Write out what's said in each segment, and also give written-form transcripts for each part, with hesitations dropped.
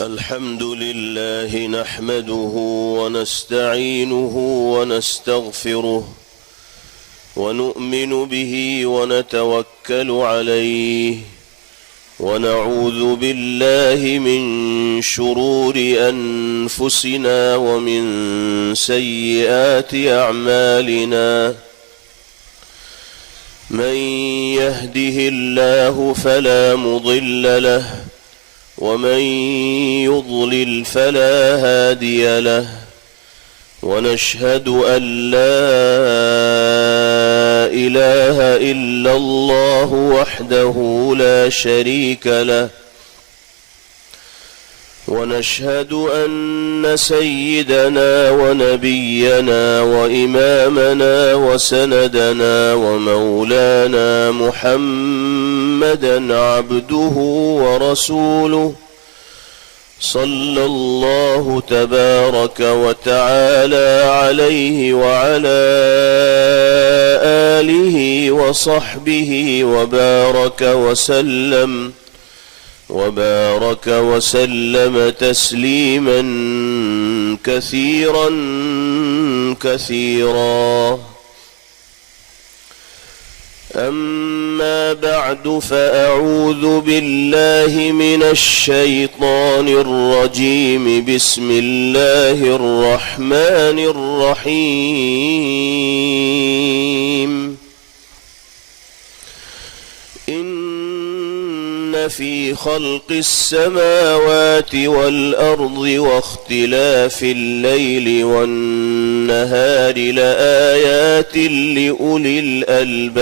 الحمد لله نحمده ونستعينه ونستغفره ونؤمن به ونتوكل عليه ونعوذ بالله من شرور أنفسنا ومن سيئات أعمالنا من يهده الله فلا مضل له ومن يضلل فلا هادي له ونشهد أن لا إله إلا الله وحده لا شريك له ونشهد أن سيدنا ونبينا وإمامنا وسندنا ومولانا محمدا عبده ورسوله صلى الله تبارك وتعالى عليه وعلى آله وصحبه وبارك وسلم تسليما كثيرا كثيرا. أما بعد فأعوذ بالله من الشيطان الرجيم. بسم الله الرحمن الرحيم. إن في خلق السماوات والأرض واختلاف الليل والنهار لآيات لأولي الألباب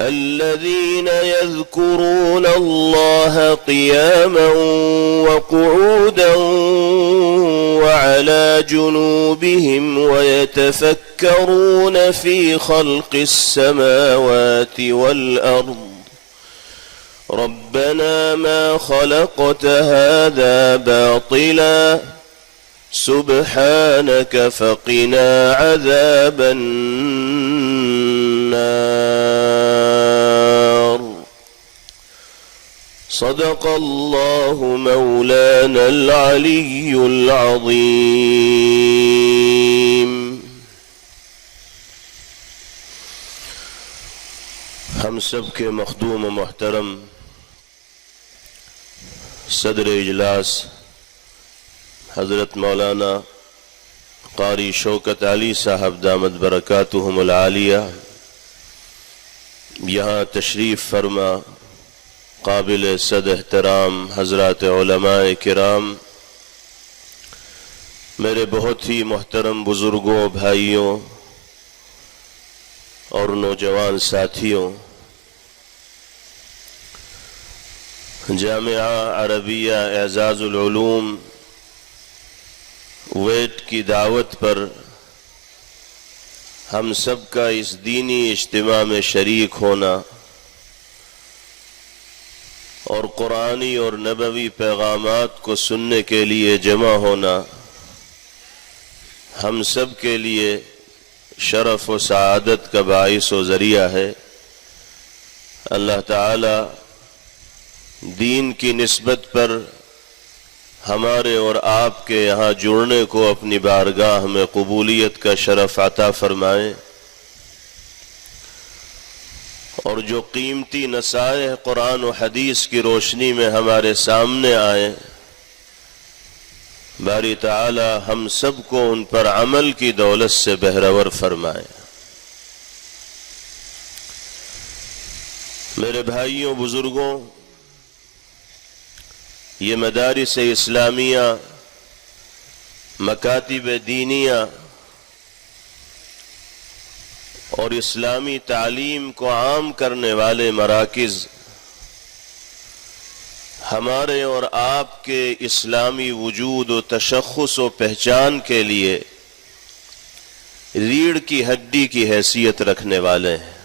الذين يذكرون الله قياما وقعودا وعلى جنوبهم ويتفكرون في خلق السماوات والأرض ربنا ما خلقت هذا باطلا سبحانك فقنا عذاب النار. صدق الله مولانا العلي العظيم. ہم سب کے مخدوم و محترم صدر اجلاس حضرت مولانا قاری شوکت علی صاحب دامت برکاتہم العالیہ، یہاں تشریف فرما قابل صد احترام حضرات علماء کرام، میرے بہت ہی محترم بزرگوں، بھائیوں اور نوجوان ساتھیوں، جامعہ عربیہ اعزاز العلوم ویٹ کی دعوت پر ہم سب کا اس دینی اجتماع میں شریک ہونا اور قرآنی اور نبوی پیغامات کو سننے کے لیے جمع ہونا ہم سب کے لیے شرف و سعادت کا باعث و ذریعہ ہے۔ اللہ تعالی دین کی نسبت پر ہمارے اور آپ کے یہاں جڑنے کو اپنی بارگاہ میں قبولیت کا شرف عطا فرمائے، اور جو قیمتی نصائح قرآن و حدیث کی روشنی میں ہمارے سامنے آئیں، باری تعالی ہم سب کو ان پر عمل کی دولت سے بہرور فرمائے۔ میرے بھائیوں، بزرگوں، یہ مدارس اسلامیہ، مکاتب دینیہ اور اسلامی تعلیم کو عام کرنے والے مراکز ہمارے اور آپ کے اسلامی وجود و تشخص و پہچان کے لیے ریڑھ کی ہڈی کی حیثیت رکھنے والے ہیں۔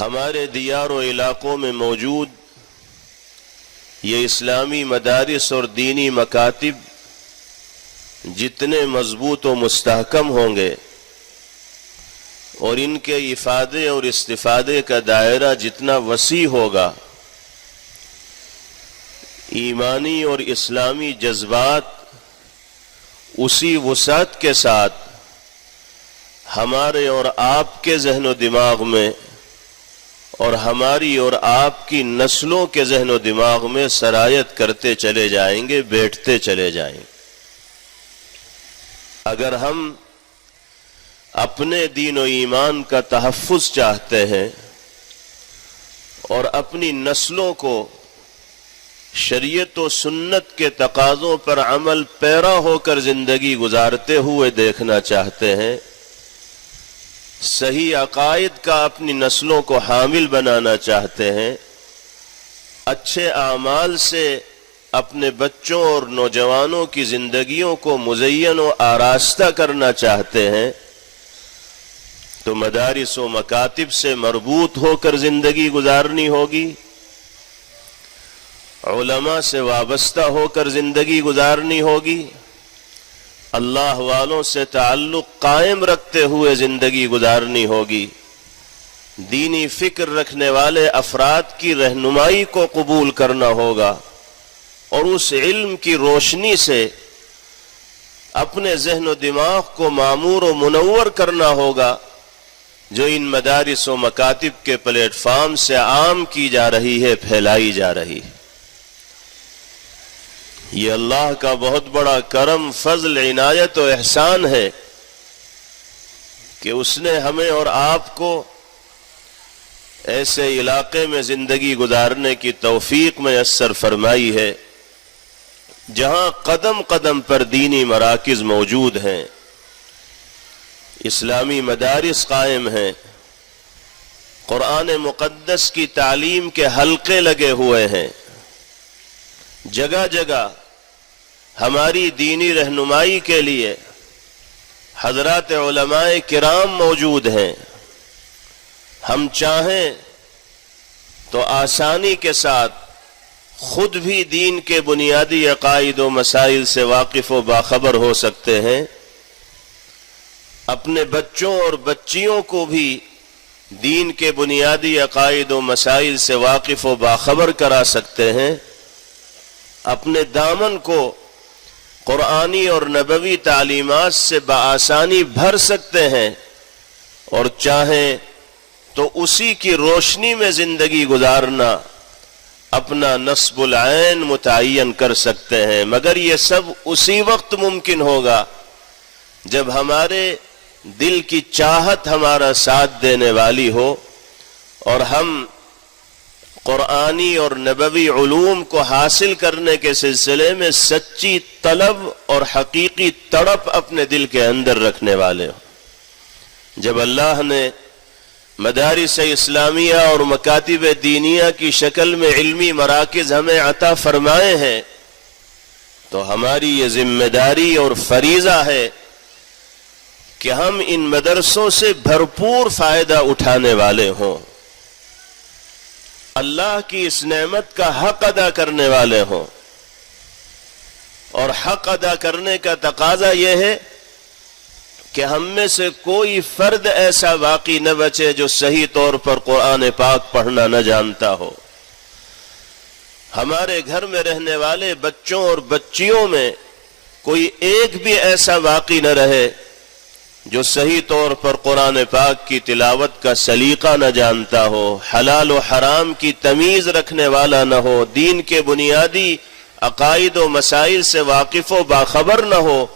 ہمارے دیار و علاقوں میں موجود یہ اسلامی مدارس اور دینی مکاتب جتنے مضبوط و مستحکم ہوں گے اور ان کے افادے اور استفادے کا دائرہ جتنا وسیع ہوگا، ایمانی اور اسلامی جذبات اسی وسعت کے ساتھ ہمارے اور آپ کے ذہن و دماغ میں اور ہماری اور آپ کی نسلوں کے ذہن و دماغ میں سرایت کرتے چلے جائیں گے، بیٹھتے چلے جائیں گے۔ اگر ہم اپنے دین و ایمان کا تحفظ چاہتے ہیں اور اپنی نسلوں کو شریعت و سنت کے تقاضوں پر عمل پیرا ہو کر زندگی گزارتے ہوئے دیکھنا چاہتے ہیں، صحیح عقائد کا اپنی نسلوں کو حامل بنانا چاہتے ہیں، اچھے اعمال سے اپنے بچوں اور نوجوانوں کی زندگیوں کو مزین و آراستہ کرنا چاہتے ہیں، تو مدارس و مکاتب سے مربوط ہو کر زندگی گزارنی ہوگی، علماء سے وابستہ ہو کر زندگی گزارنی ہوگی، اللہ والوں سے تعلق قائم رکھتے ہوئے زندگی گزارنی ہوگی، دینی فکر رکھنے والے افراد کی رہنمائی کو قبول کرنا ہوگا اور اس علم کی روشنی سے اپنے ذہن و دماغ کو معمور و منور کرنا ہوگا جو ان مدارس و مکاتب کے پلیٹ فارم سے عام کی جا رہی ہے، پھیلائی جا رہی ہے۔ یہ اللہ کا بہت بڑا کرم، فضل، عنایت و احسان ہے کہ اس نے ہمیں اور آپ کو ایسے علاقے میں زندگی گزارنے کی توفیق میسر فرمائی ہے جہاں قدم قدم پر دینی مراکز موجود ہیں، اسلامی مدارس قائم ہیں، قرآن مقدس کی تعلیم کے حلقے لگے ہوئے ہیں، جگہ جگہ ہماری دینی رہنمائی کے لیے حضرات علماء کرام موجود ہیں۔ ہم چاہیں تو آسانی کے ساتھ خود بھی دین کے بنیادی عقائد و مسائل سے واقف و باخبر ہو سکتے ہیں، اپنے بچوں اور بچیوں کو بھی دین کے بنیادی عقائد و مسائل سے واقف و باخبر کرا سکتے ہیں، اپنے دامن کو قرآنی اور نبوی تعلیمات سے بآسانی بھر سکتے ہیں، اور چاہیں تو اسی کی روشنی میں زندگی گزارنا اپنا نصب العین متعین کر سکتے ہیں، مگر یہ سب اسی وقت ممکن ہوگا جب ہمارے دل کی چاہت ہمارا ساتھ دینے والی ہو اور ہم قرآنی اور نبوی علوم کو حاصل کرنے کے سلسلے میں سچی طلب اور حقیقی تڑپ اپنے دل کے اندر رکھنے والے ہوں۔ جب اللہ نے مدارس اسلامیہ اور مکاتب دینیہ کی شکل میں علمی مراکز ہمیں عطا فرمائے ہیں تو ہماری یہ ذمہ داری اور فریضہ ہے کہ ہم ان مدرسوں سے بھرپور فائدہ اٹھانے والے ہوں، اللہ کی اس نعمت کا حق ادا کرنے والے ہوں، اور حق ادا کرنے کا تقاضا یہ ہے کہ ہم میں سے کوئی فرد ایسا باقی نہ بچے جو صحیح طور پر قرآن پاک پڑھنا نہ جانتا ہو۔ ہمارے گھر میں رہنے والے بچوں اور بچیوں میں کوئی ایک بھی ایسا باقی نہ رہے جو صحیح طور پر قرآن پاک کی تلاوت کا سلیقہ نہ جانتا ہو، حلال و حرام کی تمیز رکھنے والا نہ ہو، دین کے بنیادی عقائد و مسائل سے واقف و باخبر نہ ہو۔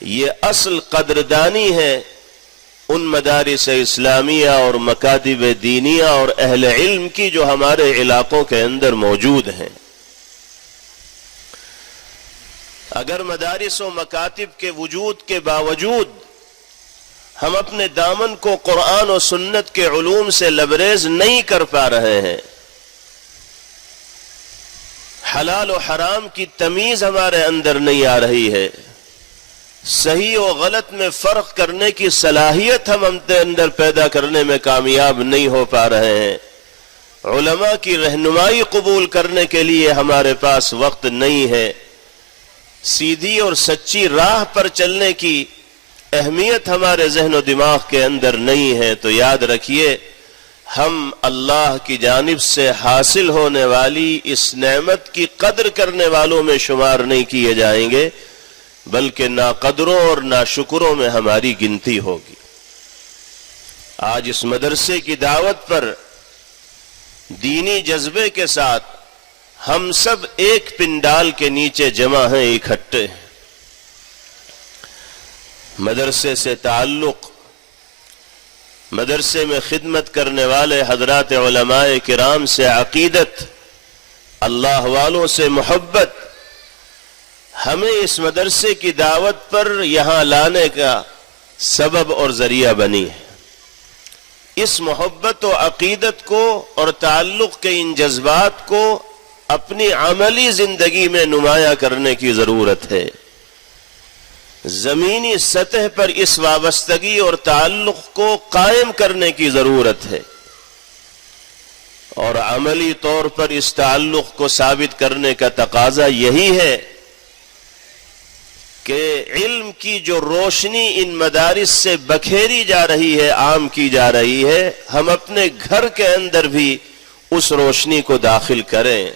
یہ اصل قدردانی ہے ان مدارس اسلامیہ اور مکاتب دینیہ اور اہل علم کی جو ہمارے علاقوں کے اندر موجود ہیں۔ اگر مدارس و مکاتب کے وجود کے باوجود ہم اپنے دامن کو قرآن و سنت کے علوم سے لبریز نہیں کر پا رہے ہیں، حلال و حرام کی تمیز ہمارے اندر نہیں آ رہی ہے، صحیح و غلط میں فرق کرنے کی صلاحیت ہم اپنے اندر پیدا کرنے میں کامیاب نہیں ہو پا رہے ہیں، علماء کی رہنمائی قبول کرنے کے لیے ہمارے پاس وقت نہیں ہے، سیدھی اور سچی راہ پر چلنے کی اہمیت ہمارے ذہن و دماغ کے اندر نہیں ہے تو یاد رکھیے ہم اللہ کی جانب سے حاصل ہونے والی اس نعمت کی قدر کرنے والوں میں شمار نہیں کیے جائیں گے، بلکہ ناقدروں اور ناشکروں میں ہماری گنتی ہوگی۔ آج اس مدرسے کی دعوت پر دینی جذبے کے ساتھ ہم سب ایک پنڈال کے نیچے جمع ہیں، اکٹھے ہیں۔ مدرسے سے تعلق، مدرسے میں خدمت کرنے والے حضرات علماء کرام سے عقیدت، اللہ والوں سے محبت ہمیں اس مدرسے کی دعوت پر یہاں لانے کا سبب اور ذریعہ بنی ہے۔ اس محبت و عقیدت کو اور تعلق کے ان جذبات کو اپنی عملی زندگی میں نمایاں کرنے کی ضرورت ہے۔ زمینی سطح پر اس وابستگی اور تعلق کو قائم کرنے کی ضرورت ہے، اور عملی طور پر اس تعلق کو ثابت کرنے کا تقاضا یہی ہے کہ علم کی جو روشنی ان مدارس سے بکھیری جا رہی ہے، عام کی جا رہی ہے، ہم اپنے گھر کے اندر بھی اس روشنی کو داخل کریں۔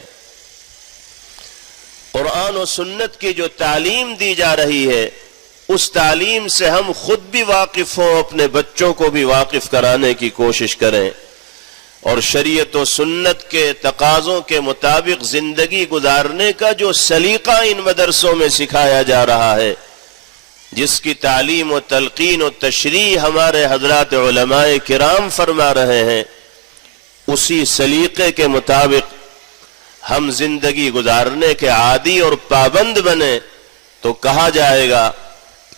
قرآن و سنت کی جو تعلیم دی جا رہی ہے، اس تعلیم سے ہم خود بھی واقف ہوں، اپنے بچوں کو بھی واقف کرانے کی کوشش کریں، اور شریعت و سنت کے تقاضوں کے مطابق زندگی گزارنے کا جو سلیقہ ان مدرسوں میں سکھایا جا رہا ہے، جس کی تعلیم و تلقین و تشریح ہمارے حضرات علماء کرام فرما رہے ہیں، اسی سلیقے کے مطابق ہم زندگی گزارنے کے عادی اور پابند بنے تو کہا جائے گا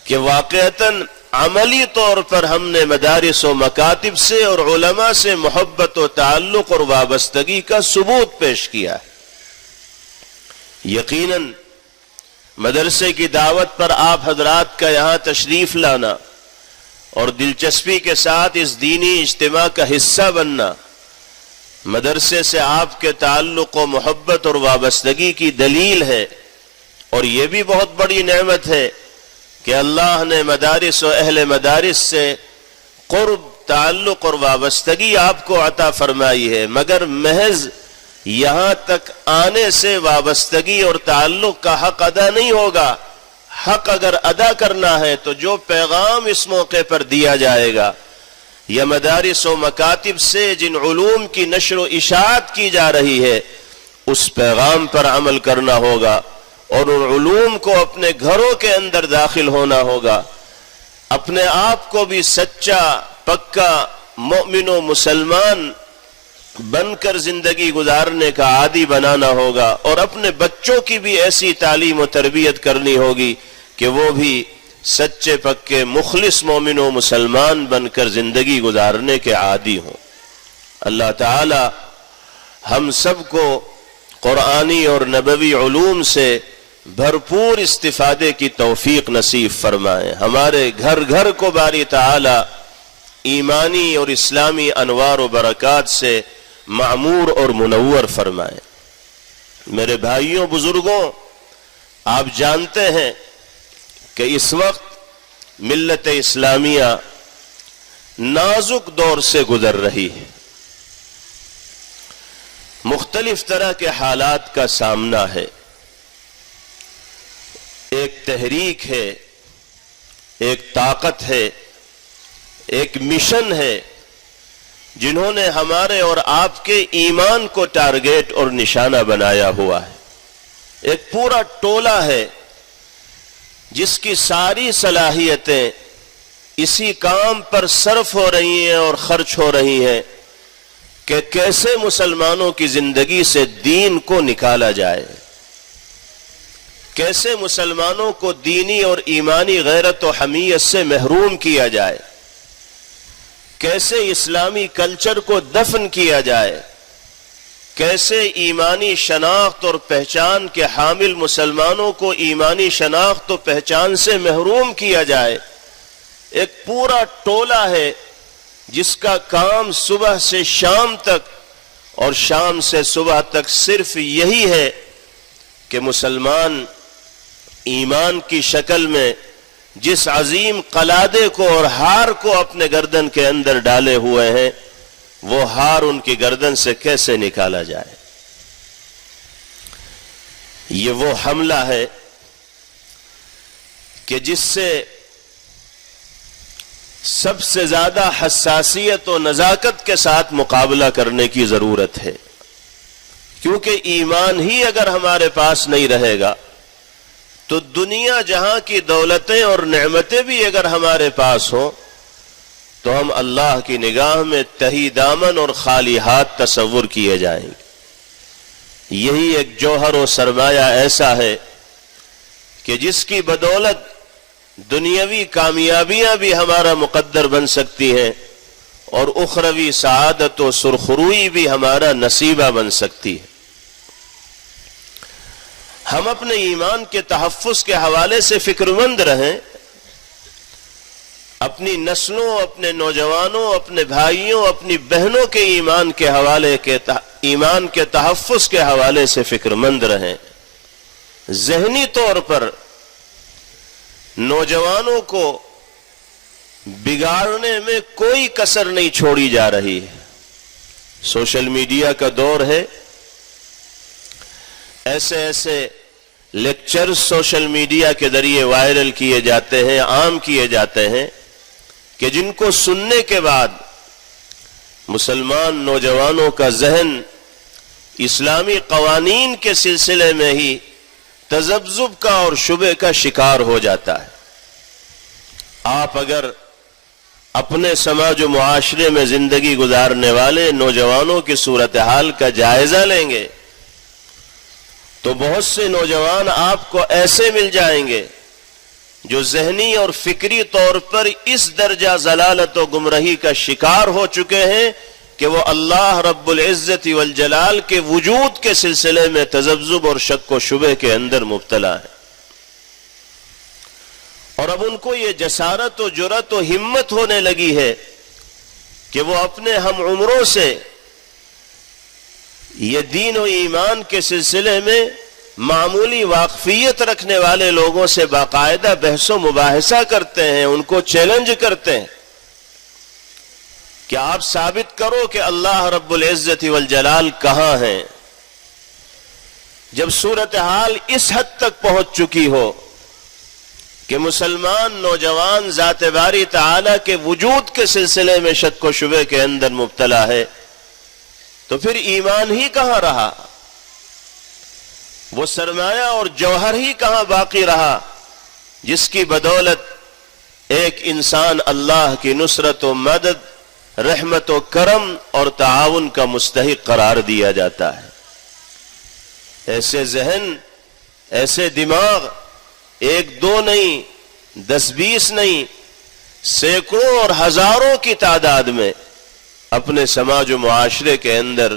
کہ واقعتاً عملی طور پر ہم نے مدارس و مکاتب سے اور علماء سے محبت و تعلق اور وابستگی کا ثبوت پیش کیا ہے۔ یقیناً مدرسے کی دعوت پر آپ حضرات کا یہاں تشریف لانا اور دلچسپی کے ساتھ اس دینی اجتماع کا حصہ بننا مدرسے سے آپ کے تعلق و محبت اور وابستگی کی دلیل ہے، اور یہ بھی بہت بڑی نعمت ہے کہ اللہ نے مدارس و اہل مدارس سے قرب، تعلق اور وابستگی آپ کو عطا فرمائی ہے، مگر محض یہاں تک آنے سے وابستگی اور تعلق کا حق ادا نہیں ہوگا۔ حق اگر ادا کرنا ہے تو جو پیغام اس موقع پر دیا جائے گا یا مدارس و مکاتب سے جن علوم کی نشر و اشاعت کی جا رہی ہے، اس پیغام پر عمل کرنا ہوگا، اور ان علوم کو اپنے گھروں کے اندر داخل ہونا ہوگا، اپنے آپ کو بھی سچا پکا مومن و مسلمان بن کر زندگی گزارنے کا عادی بنانا ہوگا، اور اپنے بچوں کی بھی ایسی تعلیم و تربیت کرنی ہوگی کہ وہ بھی سچے پکے مخلص مومن و مسلمان بن کر زندگی گزارنے کے عادی ہوں۔ اللہ تعالی ہم سب کو قرآنی اور نبوی علوم سے بھرپور استفادے کی توفیق نصیب فرمائے، ہمارے گھر گھر کو باری تعالی ایمانی اور اسلامی انوار و برکات سے معمور اور منور فرمائے۔ میرے بھائیوں بزرگوں، آپ جانتے ہیں کہ اس وقت ملت اسلامیہ نازک دور سے گزر رہی ہے، مختلف طرح کے حالات کا سامنا ہے۔ ایک تحریک ہے، ایک طاقت ہے، ایک مشن ہے، جنہوں نے ہمارے اور آپ کے ایمان کو ٹارگیٹ اور نشانہ بنایا ہوا ہے۔ ایک پورا ٹولہ ہے جس کی ساری صلاحیتیں اسی کام پر صرف ہو رہی ہیں اور خرچ ہو رہی ہیں کہ کیسے مسلمانوں کی زندگی سے دین کو نکالا جائے، کیسے مسلمانوں کو دینی اور ایمانی غیرت و حمیت سے محروم کیا جائے، کیسے اسلامی کلچر کو دفن کیا جائے، کیسے ایمانی شناخت اور پہچان کے حامل مسلمانوں کو ایمانی شناخت و پہچان سے محروم کیا جائے۔ ایک پورا ٹولہ ہے جس کا کام صبح سے شام تک اور شام سے صبح تک صرف یہی ہے کہ مسلمان ایمان کی شکل میں جس عظیم قلادے کو اور ہار کو اپنے گردن کے اندر ڈالے ہوئے ہیں، وہ ہار ان کی گردن سے کیسے نکالا جائے؟ یہ وہ حملہ ہے کہ جس سے سب سے زیادہ حساسیت و نزاکت کے ساتھ مقابلہ کرنے کی ضرورت ہے، کیونکہ ایمان ہی اگر ہمارے پاس نہیں رہے گا تو دنیا جہاں کی دولتیں اور نعمتیں بھی اگر ہمارے پاس ہوں تو ہم اللہ کی نگاہ میں تہی دامن اور خالی ہاتھ تصور کیے جائیں گے۔ یہی ایک جوہر و سرمایہ ایسا ہے کہ جس کی بدولت دنیاوی کامیابیاں بھی ہمارا مقدر بن سکتی ہیں اور اخروی سعادت و سرخروئی بھی ہمارا نصیبہ بن سکتی ہے۔ ہم اپنے ایمان کے تحفظ کے حوالے سے فکر مند رہیں، اپنی نسلوں، اپنے نوجوانوں، اپنے بھائیوں، اپنی بہنوں کے ایمان کے تحفظ کے حوالے سے فکر مند رہیں۔ ذہنی طور پر نوجوانوں کو بگاڑنے میں کوئی کسر نہیں چھوڑی جا رہی ہے۔ سوشل میڈیا کا دور ہے، ایسے ایسے لیکچرز سوشل میڈیا کے ذریعے وائرل کیے جاتے ہیں، عام کیے جاتے ہیں کہ جن کو سننے کے بعد مسلمان نوجوانوں کا ذہن اسلامی قوانین کے سلسلے میں ہی تذبذب کا اور شبہ کا شکار ہو جاتا ہے۔ آپ اگر اپنے سماج و معاشرے میں زندگی گزارنے والے نوجوانوں کی صورتحال کا جائزہ لیں گے تو بہت سے نوجوان آپ کو ایسے مل جائیں گے جو ذہنی اور فکری طور پر اس درجہ ضلالت و گمراہی کا شکار ہو چکے ہیں کہ وہ اللہ رب العزت والجلال کے وجود کے سلسلے میں تذبذب اور شک و شبہ کے اندر مبتلا ہے، اور اب ان کو یہ جسارت و جرأت و ہمت ہونے لگی ہے کہ وہ اپنے ہم عمروں سے یہ دین و ایمان کے سلسلے میں معمولی واقفیت رکھنے والے لوگوں سے باقاعدہ بحث و مباحثہ کرتے ہیں، ان کو چیلنج کرتے ہیں کہ آپ ثابت کرو کہ اللہ رب العزت والجلال کہاں ہیں۔ جب صورتحال اس حد تک پہنچ چکی ہو کہ مسلمان نوجوان ذات باری تعالی کے وجود کے سلسلے میں شک و شبہ کے اندر مبتلا ہے تو پھر ایمان ہی کہاں رہا؟ وہ سرمایہ اور جوہر ہی کہاں باقی رہا جس کی بدولت ایک انسان اللہ کی نصرت و مدد، رحمت و کرم اور تعاون کا مستحق قرار دیا جاتا ہے؟ ایسے ذہن، ایسے دماغ ایک دو نہیں، 10-20 نہیں، سینکڑوں اور ہزاروں کی تعداد میں اپنے سماج و معاشرے کے اندر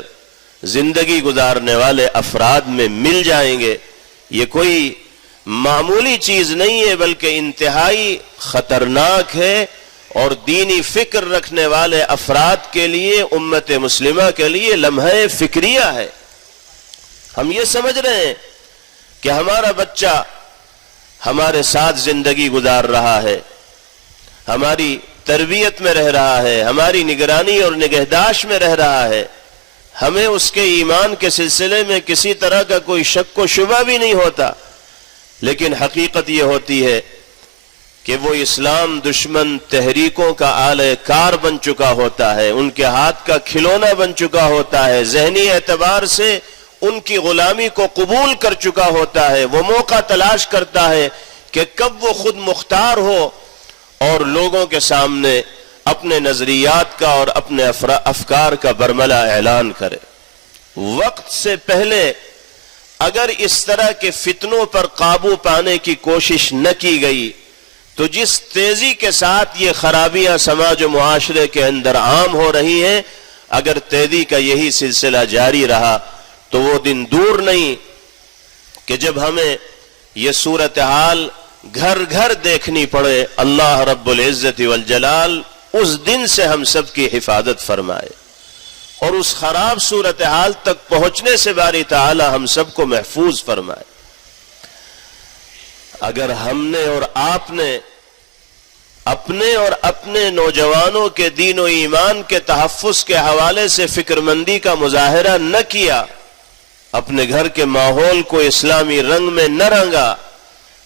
زندگی گزارنے والے افراد میں مل جائیں گے۔ یہ کوئی معمولی چیز نہیں ہے بلکہ انتہائی خطرناک ہے، اور دینی فکر رکھنے والے افراد کے لیے، امت مسلمہ کے لیے لمحہ فکریہ ہے۔ ہم یہ سمجھ رہے ہیں کہ ہمارا بچہ ہمارے ساتھ زندگی گزار رہا ہے، ہماری تربیت میں رہ رہا ہے، ہماری نگرانی اور نگہداشت میں رہ رہا ہے، ہمیں اس کے ایمان کے سلسلے میں کسی طرح کا کوئی شک و شبہ بھی نہیں ہوتا، لیکن حقیقت یہ ہوتی ہے کہ وہ اسلام دشمن تحریکوں کا آلہ کار بن چکا ہوتا ہے، ان کے ہاتھ کا کھلونا بن چکا ہوتا ہے، ذہنی اعتبار سے ان کی غلامی کو قبول کر چکا ہوتا ہے۔ وہ موقع تلاش کرتا ہے کہ کب وہ خود مختار ہو اور لوگوں کے سامنے اپنے نظریات کا اور اپنے افکار کا برملا اعلان کرے۔ وقت سے پہلے اگر اس طرح کے فتنوں پر قابو پانے کی کوشش نہ کی گئی تو جس تیزی کے ساتھ یہ خرابیاں سماج و معاشرے کے اندر عام ہو رہی ہیں، اگر تیزی کا یہی سلسلہ جاری رہا تو وہ دن دور نہیں کہ جب ہمیں یہ صورتحال گھر گھر دیکھنی پڑے۔ اللہ رب العزت والجلال اس دن سے ہم سب کی حفاظت فرمائے اور اس خراب صورتحال تک پہنچنے سے باری تعالی ہم سب کو محفوظ فرمائے۔ اگر ہم نے اور آپ نے اپنے اور اپنے نوجوانوں کے دین و ایمان کے تحفظ کے حوالے سے فکر مندی کا مظاہرہ نہ کیا، اپنے گھر کے ماحول کو اسلامی رنگ میں نہ رنگا،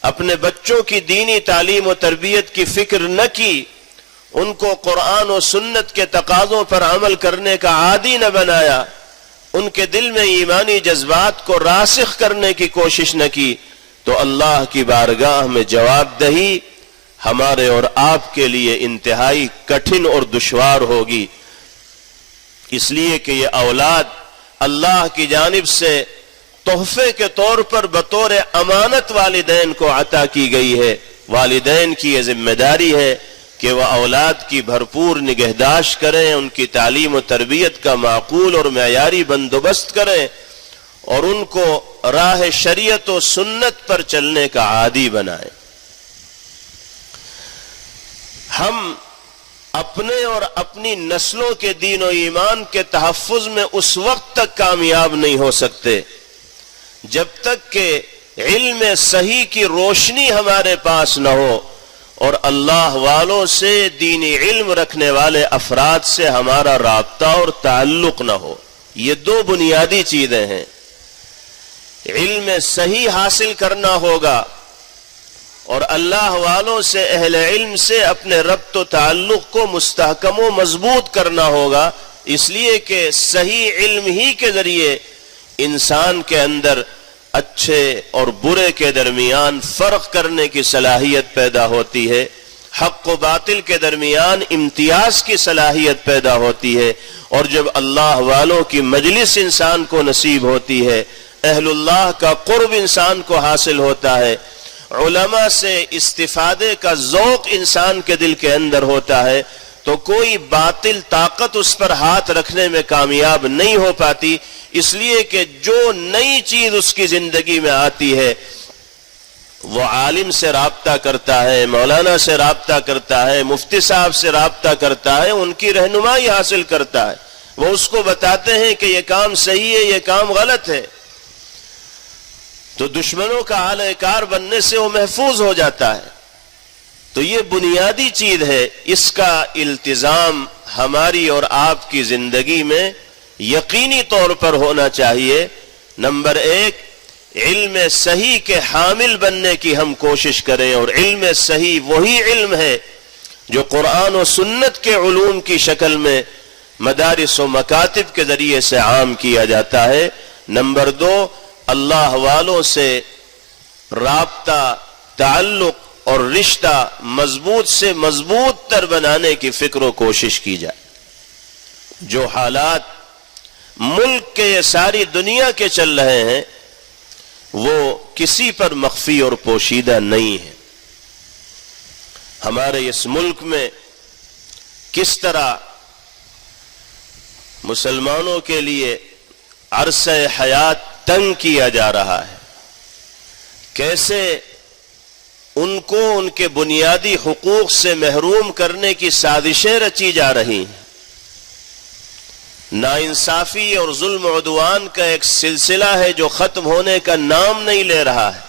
اپنے بچوں کی دینی تعلیم و تربیت کی فکر نہ کی، ان کو قرآن و سنت کے تقاضوں پر عمل کرنے کا عادی نہ بنایا، ان کے دل میں ایمانی جذبات کو راسخ کرنے کی کوشش نہ کی، تو اللہ کی بارگاہ میں جواب دہی ہمارے اور آپ کے لیے انتہائی کٹھن اور دشوار ہوگی۔ اس لیے کہ یہ اولاد اللہ کی جانب سے تحفے کے طور پر بطور امانت والدین کو عطا کی گئی ہے۔ والدین کی یہ ذمہ داری ہے کہ وہ اولاد کی بھرپور نگہداشت کریں، ان کی تعلیم و تربیت کا معقول اور معیاری بندوبست کریں اور ان کو راہ شریعت و سنت پر چلنے کا عادی بنائیں۔ ہم اپنے اور اپنی نسلوں کے دین و ایمان کے تحفظ میں اس وقت تک کامیاب نہیں ہو سکتے جب تک کہ علم صحیح کی روشنی ہمارے پاس نہ ہو اور اللہ والوں سے، دینی علم رکھنے والے افراد سے ہمارا رابطہ اور تعلق نہ ہو۔ یہ دو بنیادی چیزیں ہیں۔ علم صحیح حاصل کرنا ہوگا اور اللہ والوں سے، اہل علم سے اپنے ربط و تعلق کو مستحکم و مضبوط کرنا ہوگا، اس لیے کہ صحیح علم ہی کے ذریعے انسان کے اندر اچھے اور برے کے درمیان فرق کرنے کی صلاحیت پیدا ہوتی ہے، حق و باطل کے درمیان امتیاز کی صلاحیت پیدا ہوتی ہے، اور جب اللہ والوں کی مجلس انسان کو نصیب ہوتی ہے، اہل اللہ کا قرب انسان کو حاصل ہوتا ہے، علماء سے استفادے کا ذوق انسان کے دل کے اندر ہوتا ہے، تو کوئی باطل طاقت اس پر ہاتھ رکھنے میں کامیاب نہیں ہو پاتی، اس لیے کہ جو نئی چیز اس کی زندگی میں آتی ہے وہ عالم سے رابطہ کرتا ہے، مولانا سے رابطہ کرتا ہے، مفتی صاحب سے رابطہ کرتا ہے، ان کی رہنمائی حاصل کرتا ہے، وہ اس کو بتاتے ہیں کہ یہ کام صحیح ہے، یہ کام غلط ہے، تو دشمنوں کا اعلی کار بننے سے وہ محفوظ ہو جاتا ہے۔ تو یہ بنیادی چیز ہے، اس کا التزام ہماری اور آپ کی زندگی میں یقینی طور پر ہونا چاہیے۔ نمبر ایک، علم صحیح کے حامل بننے کی ہم کوشش کریں، اور علم صحیح وہی علم ہے جو قرآن و سنت کے علوم کی شکل میں مدارس و مکاتب کے ذریعے سے عام کیا جاتا ہے۔ نمبر دو، اللہ والوں سے رابطہ، تعلق اور رشتہ مضبوط سے مضبوط تر بنانے کی فکر و کوشش کی جائے۔ جو حالات ملک کے ساری دنیا کے چل رہے ہیں وہ کسی پر مخفی اور پوشیدہ نہیں ہے۔ ہمارے اس ملک میں کس طرح مسلمانوں کے لیے عرصہ حیات تنگ کیا جا رہا ہے، کیسے ان کو ان کے بنیادی حقوق سے محروم کرنے کی سازشیں رچی جا رہی ہیں، ناانصافی اور ظلم و عدوان کا ایک سلسلہ ہے جو ختم ہونے کا نام نہیں لے رہا ہے۔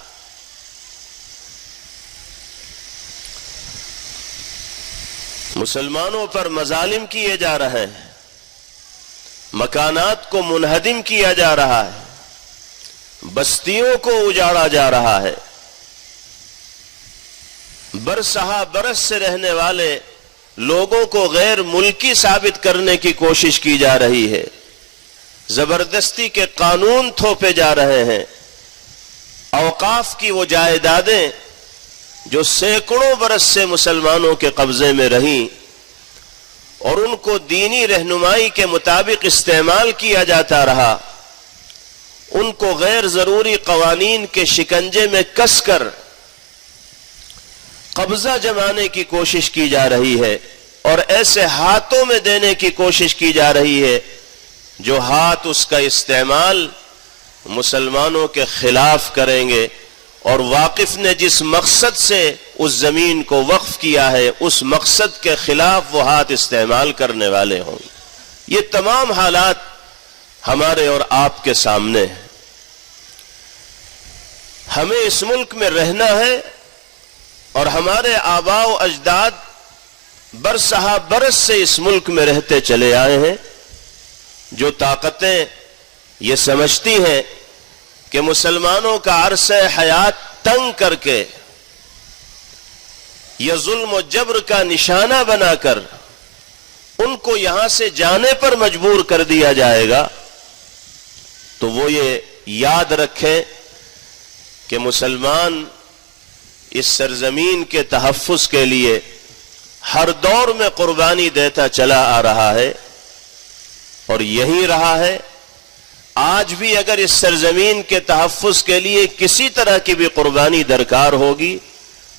مسلمانوں پر مظالم کیے جا رہے ہیں، مکانات کو منہدم کیا جا رہا ہے، بستیوں کو اجاڑا جا رہا ہے، برسہا برس سے رہنے والے لوگوں کو غیر ملکی ثابت کرنے کی کوشش کی جا رہی ہے، زبردستی کے قانون تھوپے جا رہے ہیں، اوقاف کی وہ جائیدادیں جو سینکڑوں برس سے مسلمانوں کے قبضے میں رہیں اور ان کو دینی رہنمائی کے مطابق استعمال کیا جاتا رہا، ان کو غیر ضروری قوانین کے شکنجے میں کس کر قبضہ جمانے کی کوشش کی جا رہی ہے، اور ایسے ہاتھوں میں دینے کی کوشش کی جا رہی ہے جو ہاتھ اس کا استعمال مسلمانوں کے خلاف کریں گے، اور واقف نے جس مقصد سے اس زمین کو وقف کیا ہے اس مقصد کے خلاف وہ ہاتھ استعمال کرنے والے ہوں گے۔ یہ تمام حالات ہمارے اور آپ کے سامنے ہیں۔ ہمیں اس ملک میں رہنا ہے اور ہمارے آباء و اجداد برسہ برس سے اس ملک میں رہتے چلے آئے ہیں، جو طاقتیں یہ سمجھتی ہیں کہ مسلمانوں کا عرصہ حیات تنگ کر کے یہ ظلم و جبر کا نشانہ بنا کر ان کو یہاں سے جانے پر مجبور کر دیا جائے گا، تو وہ یہ یاد رکھیں کہ مسلمان اس سرزمین کے تحفظ کے لیے ہر دور میں قربانی دیتا چلا آ رہا ہے اور یہی رہا ہے۔ آج بھی اگر اس سرزمین کے تحفظ کے لیے کسی طرح کی بھی قربانی درکار ہوگی،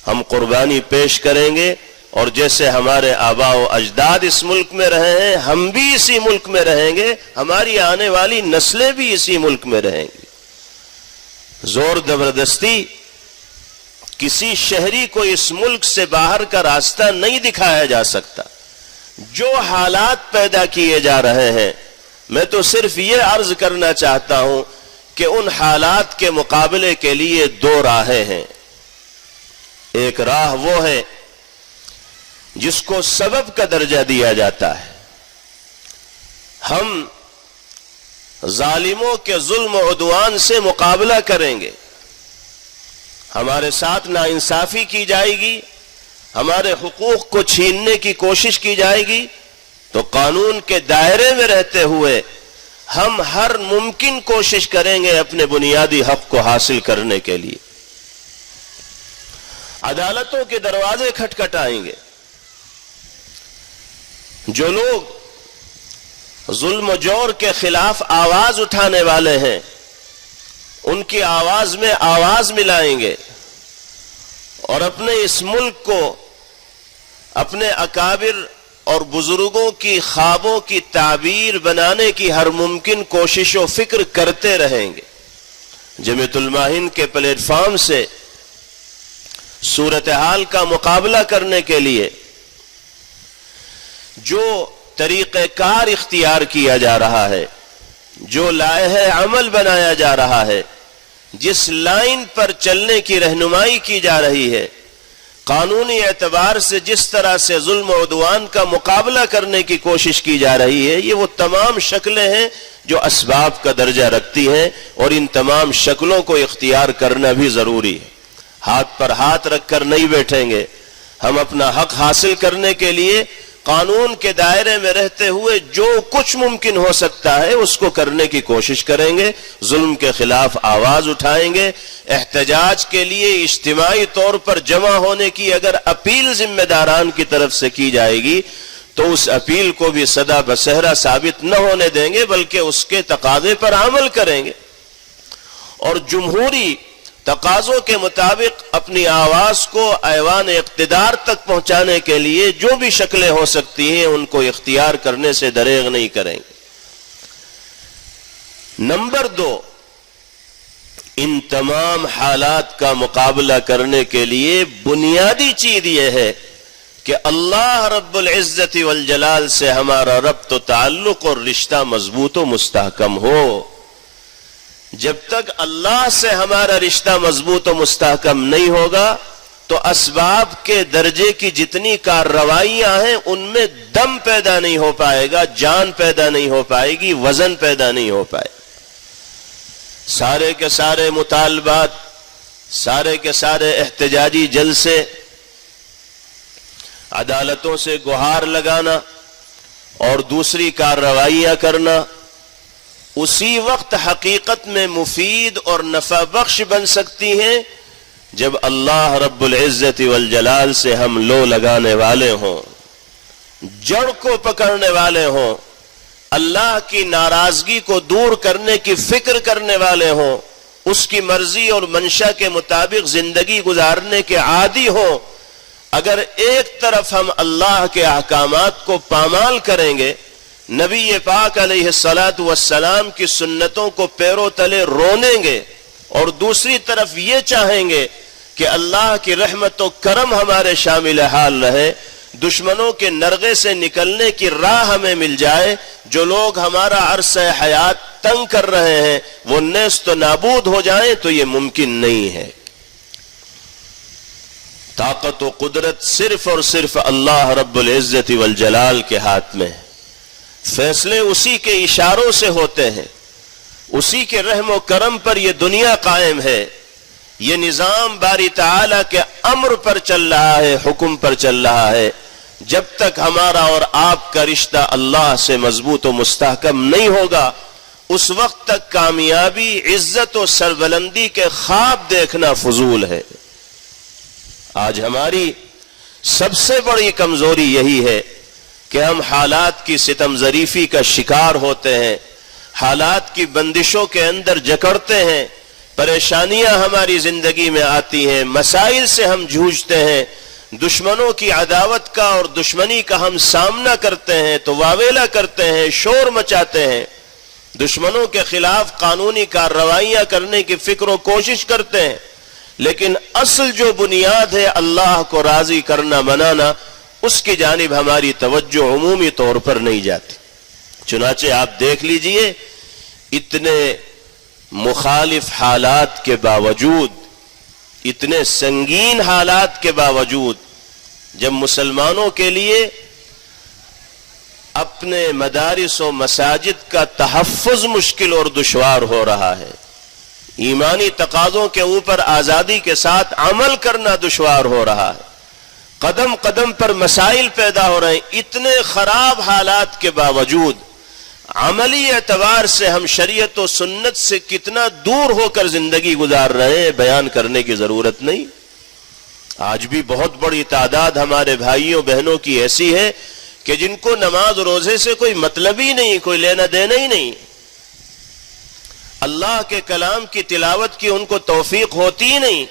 ہم قربانی پیش کریں گے، اور جیسے ہمارے آباء و اجداد اس ملک میں رہے ہیں، ہم بھی اسی ملک میں رہیں گے، ہماری آنے والی نسلیں بھی اسی ملک میں رہیں گی۔ زور زبردستی کسی شہری کو اس ملک سے باہر کا راستہ نہیں دکھایا جا سکتا۔ جو حالات پیدا کیے جا رہے ہیں، میں تو صرف یہ عرض کرنا چاہتا ہوں کہ ان حالات کے مقابلے کے لیے دو راہیں ہیں۔ ایک راہ وہ ہے جس کو سبب کا درجہ دیا جاتا ہے، ہم ظالموں کے ظلم و عدوان سے مقابلہ کریں گے، ہمارے ساتھ ناانصافی کی جائے گی، ہمارے حقوق کو چھیننے کی کوشش کی جائے گی، تو قانون کے دائرے میں رہتے ہوئے ہم ہر ممکن کوشش کریں گے اپنے بنیادی حق کو حاصل کرنے کے لیے۔ عدالتوں کے دروازے کھٹکھٹائیں گے۔ جو لوگ ظلم و جور کے خلاف آواز اٹھانے والے ہیں، ان کی آواز میں آواز ملائیں گے اور اپنے اس ملک کو اپنے اکابر اور بزرگوں کی خوابوں کی تعبیر بنانے کی ہر ممکن کوشش و فکر کرتے رہیں گے۔ جمیعت علماء ہند کے پلیٹ فارم سے صورتحال کا مقابلہ کرنے کے لیے جو طریقہ کار اختیار کیا جا رہا ہے، جو لائحہ عمل بنایا جا رہا ہے، جس لائن پر چلنے کی رہنمائی کی جا رہی ہے، قانونی اعتبار سے جس طرح سے ظلم و عدوان کا مقابلہ کرنے کی کوشش کی جا رہی ہے، یہ وہ تمام شکلیں ہیں جو اسباب کا درجہ رکھتی ہیں، اور ان تمام شکلوں کو اختیار کرنا بھی ضروری ہے۔ ہاتھ پر ہاتھ رکھ کر نہیں بیٹھیں گے، ہم اپنا حق حاصل کرنے کے لیے قانون کے دائرے میں رہتے ہوئے جو کچھ ممکن ہو سکتا ہے اس کو کرنے کی کوشش کریں گے، ظلم کے خلاف آواز اٹھائیں گے۔ احتجاج کے لیے اجتماعی طور پر جمع ہونے کی اگر اپیل ذمہ داران کی طرف سے کی جائے گی تو اس اپیل کو بھی سدا بصہرا ثابت نہ ہونے دیں گے، بلکہ اس کے تقاضے پر عمل کریں گے، اور جمہوری تقاضوں کے مطابق اپنی آواز کو ایوان اقتدار تک پہنچانے کے لیے جو بھی شکلیں ہو سکتی ہیں ان کو اختیار کرنے سے دریغ نہیں کریں گے۔ نمبر 2، ان تمام حالات کا مقابلہ کرنے کے لیے بنیادی چیز یہ ہے کہ اللہ رب العزت والجلال سے ہمارا ربط و تعلق اور رشتہ مضبوط و مستحکم ہو۔ جب تک اللہ سے ہمارا رشتہ مضبوط و مستحکم نہیں ہوگا تو اسباب کے درجے کی جتنی کارروائیاں ہیں ان میں دم پیدا نہیں ہو پائے گا، جان پیدا نہیں ہو پائے گی، وزن پیدا نہیں ہو پائے۔ سارے کے سارے مطالبات، سارے کے سارے احتجاجی جلسے، عدالتوں سے گہار لگانا اور دوسری کارروائیاں کرنا اسی وقت حقیقت میں مفید اور نفع بخش بن سکتی ہیں جب اللہ رب العزت والجلال سے ہم لو لگانے والے ہوں، جڑ کو پکڑنے والے ہوں، اللہ کی ناراضگی کو دور کرنے کی فکر کرنے والے ہوں، اس کی مرضی اور منشا کے مطابق زندگی گزارنے کے عادی ہوں۔ اگر ایک طرف ہم اللہ کے احکامات کو پامال کریں گے، نبی پاک علیہ الصلاۃ والسلام کی سنتوں کو پیرو تلے رونیں گے، اور دوسری طرف یہ چاہیں گے کہ اللہ کی رحمت و کرم ہمارے شامل حال رہے، دشمنوں کے نرغے سے نکلنے کی راہ ہمیں مل جائے، جو لوگ ہمارا عرصہ حیات تنگ کر رہے ہیں وہ نیست و نابود ہو جائیں، تو یہ ممکن نہیں ہے۔ طاقت و قدرت صرف اور صرف اللہ رب العزت والجلال کے ہاتھ میں ہے. فیصلے اسی کے اشاروں سے ہوتے ہیں. اسی کے رحم و کرم پر یہ دنیا قائم ہے. یہ نظام باری تعالی کے امر پر چل رہا ہے, حکم پر چل رہا ہے. جب تک ہمارا اور آپ کا رشتہ اللہ سے مضبوط و مستحکم نہیں ہوگا, اس وقت تک کامیابی, عزت و سربلندی کے خواب دیکھنا فضول ہے. آج ہماری سب سے بڑی کمزوری یہی ہے کہ ہم حالات کی ستم ظریفی کا شکار ہوتے ہیں, حالات کی بندشوں کے اندر جکڑتے ہیں, پریشانیاں ہماری زندگی میں آتی ہیں, مسائل سے ہم جھوجتے ہیں, دشمنوں کی عداوت کا اور دشمنی کا ہم سامنا کرتے ہیں تو واویلا کرتے ہیں, شور مچاتے ہیں, دشمنوں کے خلاف قانونی کارروائیاں کرنے کی فکر و کوشش کرتے ہیں, لیکن اصل جو بنیاد ہے اللہ کو راضی کرنا منانا, اس کی جانب ہماری توجہ عمومی طور پر نہیں جاتی. چنانچہ آپ دیکھ لیجئے, اتنے مخالف حالات کے باوجود, اتنے سنگین حالات کے باوجود, جب مسلمانوں کے لیے اپنے مدارس و مساجد کا تحفظ مشکل اور دشوار ہو رہا ہے, ایمانی تقاضوں کے اوپر آزادی کے ساتھ عمل کرنا دشوار ہو رہا ہے, قدم قدم پر مسائل پیدا ہو رہے ہیں, اتنے خراب حالات کے باوجود عملی اعتبار سے ہم شریعت و سنت سے کتنا دور ہو کر زندگی گزار رہے ہیں, بیان کرنے کی ضرورت نہیں. آج بھی بہت بڑی تعداد ہمارے بھائیوں بہنوں کی ایسی ہے کہ جن کو نماز روزے سے کوئی مطلب ہی نہیں, کوئی لینا دینا ہی نہیں. اللہ کے کلام کی تلاوت کی ان کو توفیق ہوتی ہی نہیں,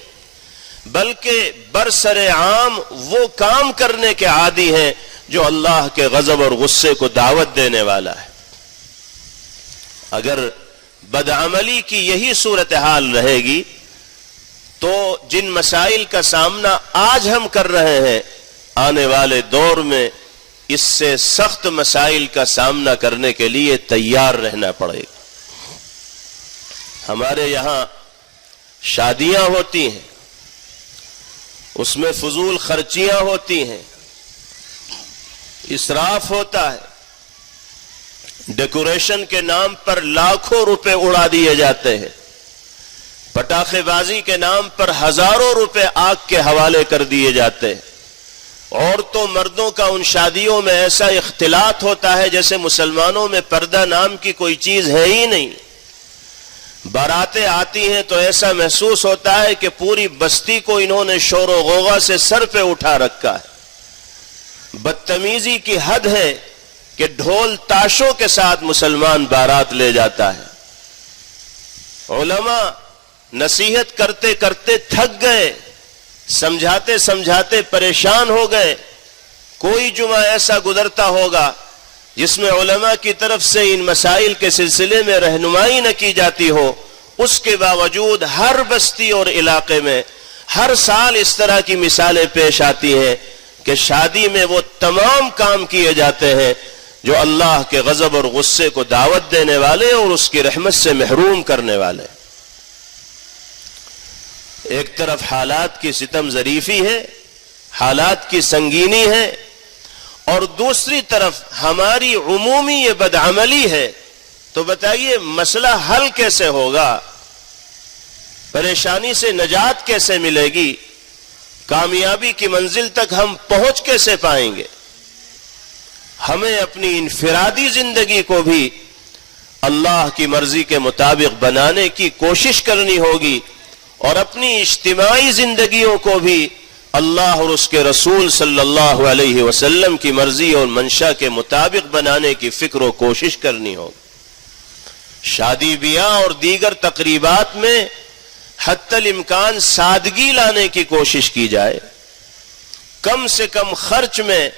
بلکہ برسر عام وہ کام کرنے کے عادی ہیں جو اللہ کے غضب اور غصے کو دعوت دینے والا ہے. اگر بدعملی کی یہی صورتحال رہے گی تو جن مسائل کا سامنا آج ہم کر رہے ہیں, آنے والے دور میں اس سے سخت مسائل کا سامنا کرنے کے لیے تیار رہنا پڑے گا. ہمارے یہاں شادیاں ہوتی ہیں, اس میں فضول خرچیاں ہوتی ہیں, اسراف ہوتا ہے, ڈیکوریشن کے نام پر لاکھوں روپے اڑا دیے جاتے ہیں, پٹاخے بازی کے نام پر ہزاروں روپے آگ کے حوالے کر دیے جاتے ہیں. عورتوں مردوں کا ان شادیوں میں ایسا اختلاط ہوتا ہے جیسے مسلمانوں میں پردہ نام کی کوئی چیز ہے ہی نہیں. باراتیں آتی ہیں تو ایسا محسوس ہوتا ہے کہ پوری بستی کو انہوں نے شور و غوغا سے سر پہ اٹھا رکھا ہے. بدتمیزی کی حد ہے کہ ڈھول تاشوں کے ساتھ مسلمان بارات لے جاتا ہے. علماء نصیحت کرتے کرتے تھک گئے, سمجھاتے سمجھاتے پریشان ہو گئے. کوئی جمعہ ایسا گزرتا ہوگا جس میں علماء کی طرف سے ان مسائل کے سلسلے میں رہنمائی نہ کی جاتی ہو. اس کے باوجود ہر بستی اور علاقے میں ہر سال اس طرح کی مثالیں پیش آتی ہیں کہ شادی میں وہ تمام کام کیے جاتے ہیں جو اللہ کے غضب اور غصے کو دعوت دینے والے اور اس کی رحمت سے محروم کرنے والے. ایک طرف حالات کی ستم ظریفی ہے, حالات کی سنگینی ہے, اور دوسری طرف ہماری عمومی یہ بدعملی ہے. تو بتائیے مسئلہ حل کیسے ہوگا, پریشانی سے نجات کیسے ملے گی, کامیابی کی منزل تک ہم پہنچ کیسے پائیں گے؟ ہمیں اپنی انفرادی زندگی کو بھی اللہ کی مرضی کے مطابق بنانے کی کوشش کرنی ہوگی, اور اپنی اجتماعی زندگیوں کو بھی اللہ اور اس کے رسول صلی اللہ علیہ وسلم کی مرضی اور منشا کے مطابق بنانے کی فکر و کوشش کرنی ہوگی. شادی بیاہ اور دیگر تقریبات میں حتی الامکان سادگی لانے کی کوشش کی جائے, کم سے کم خرچ میں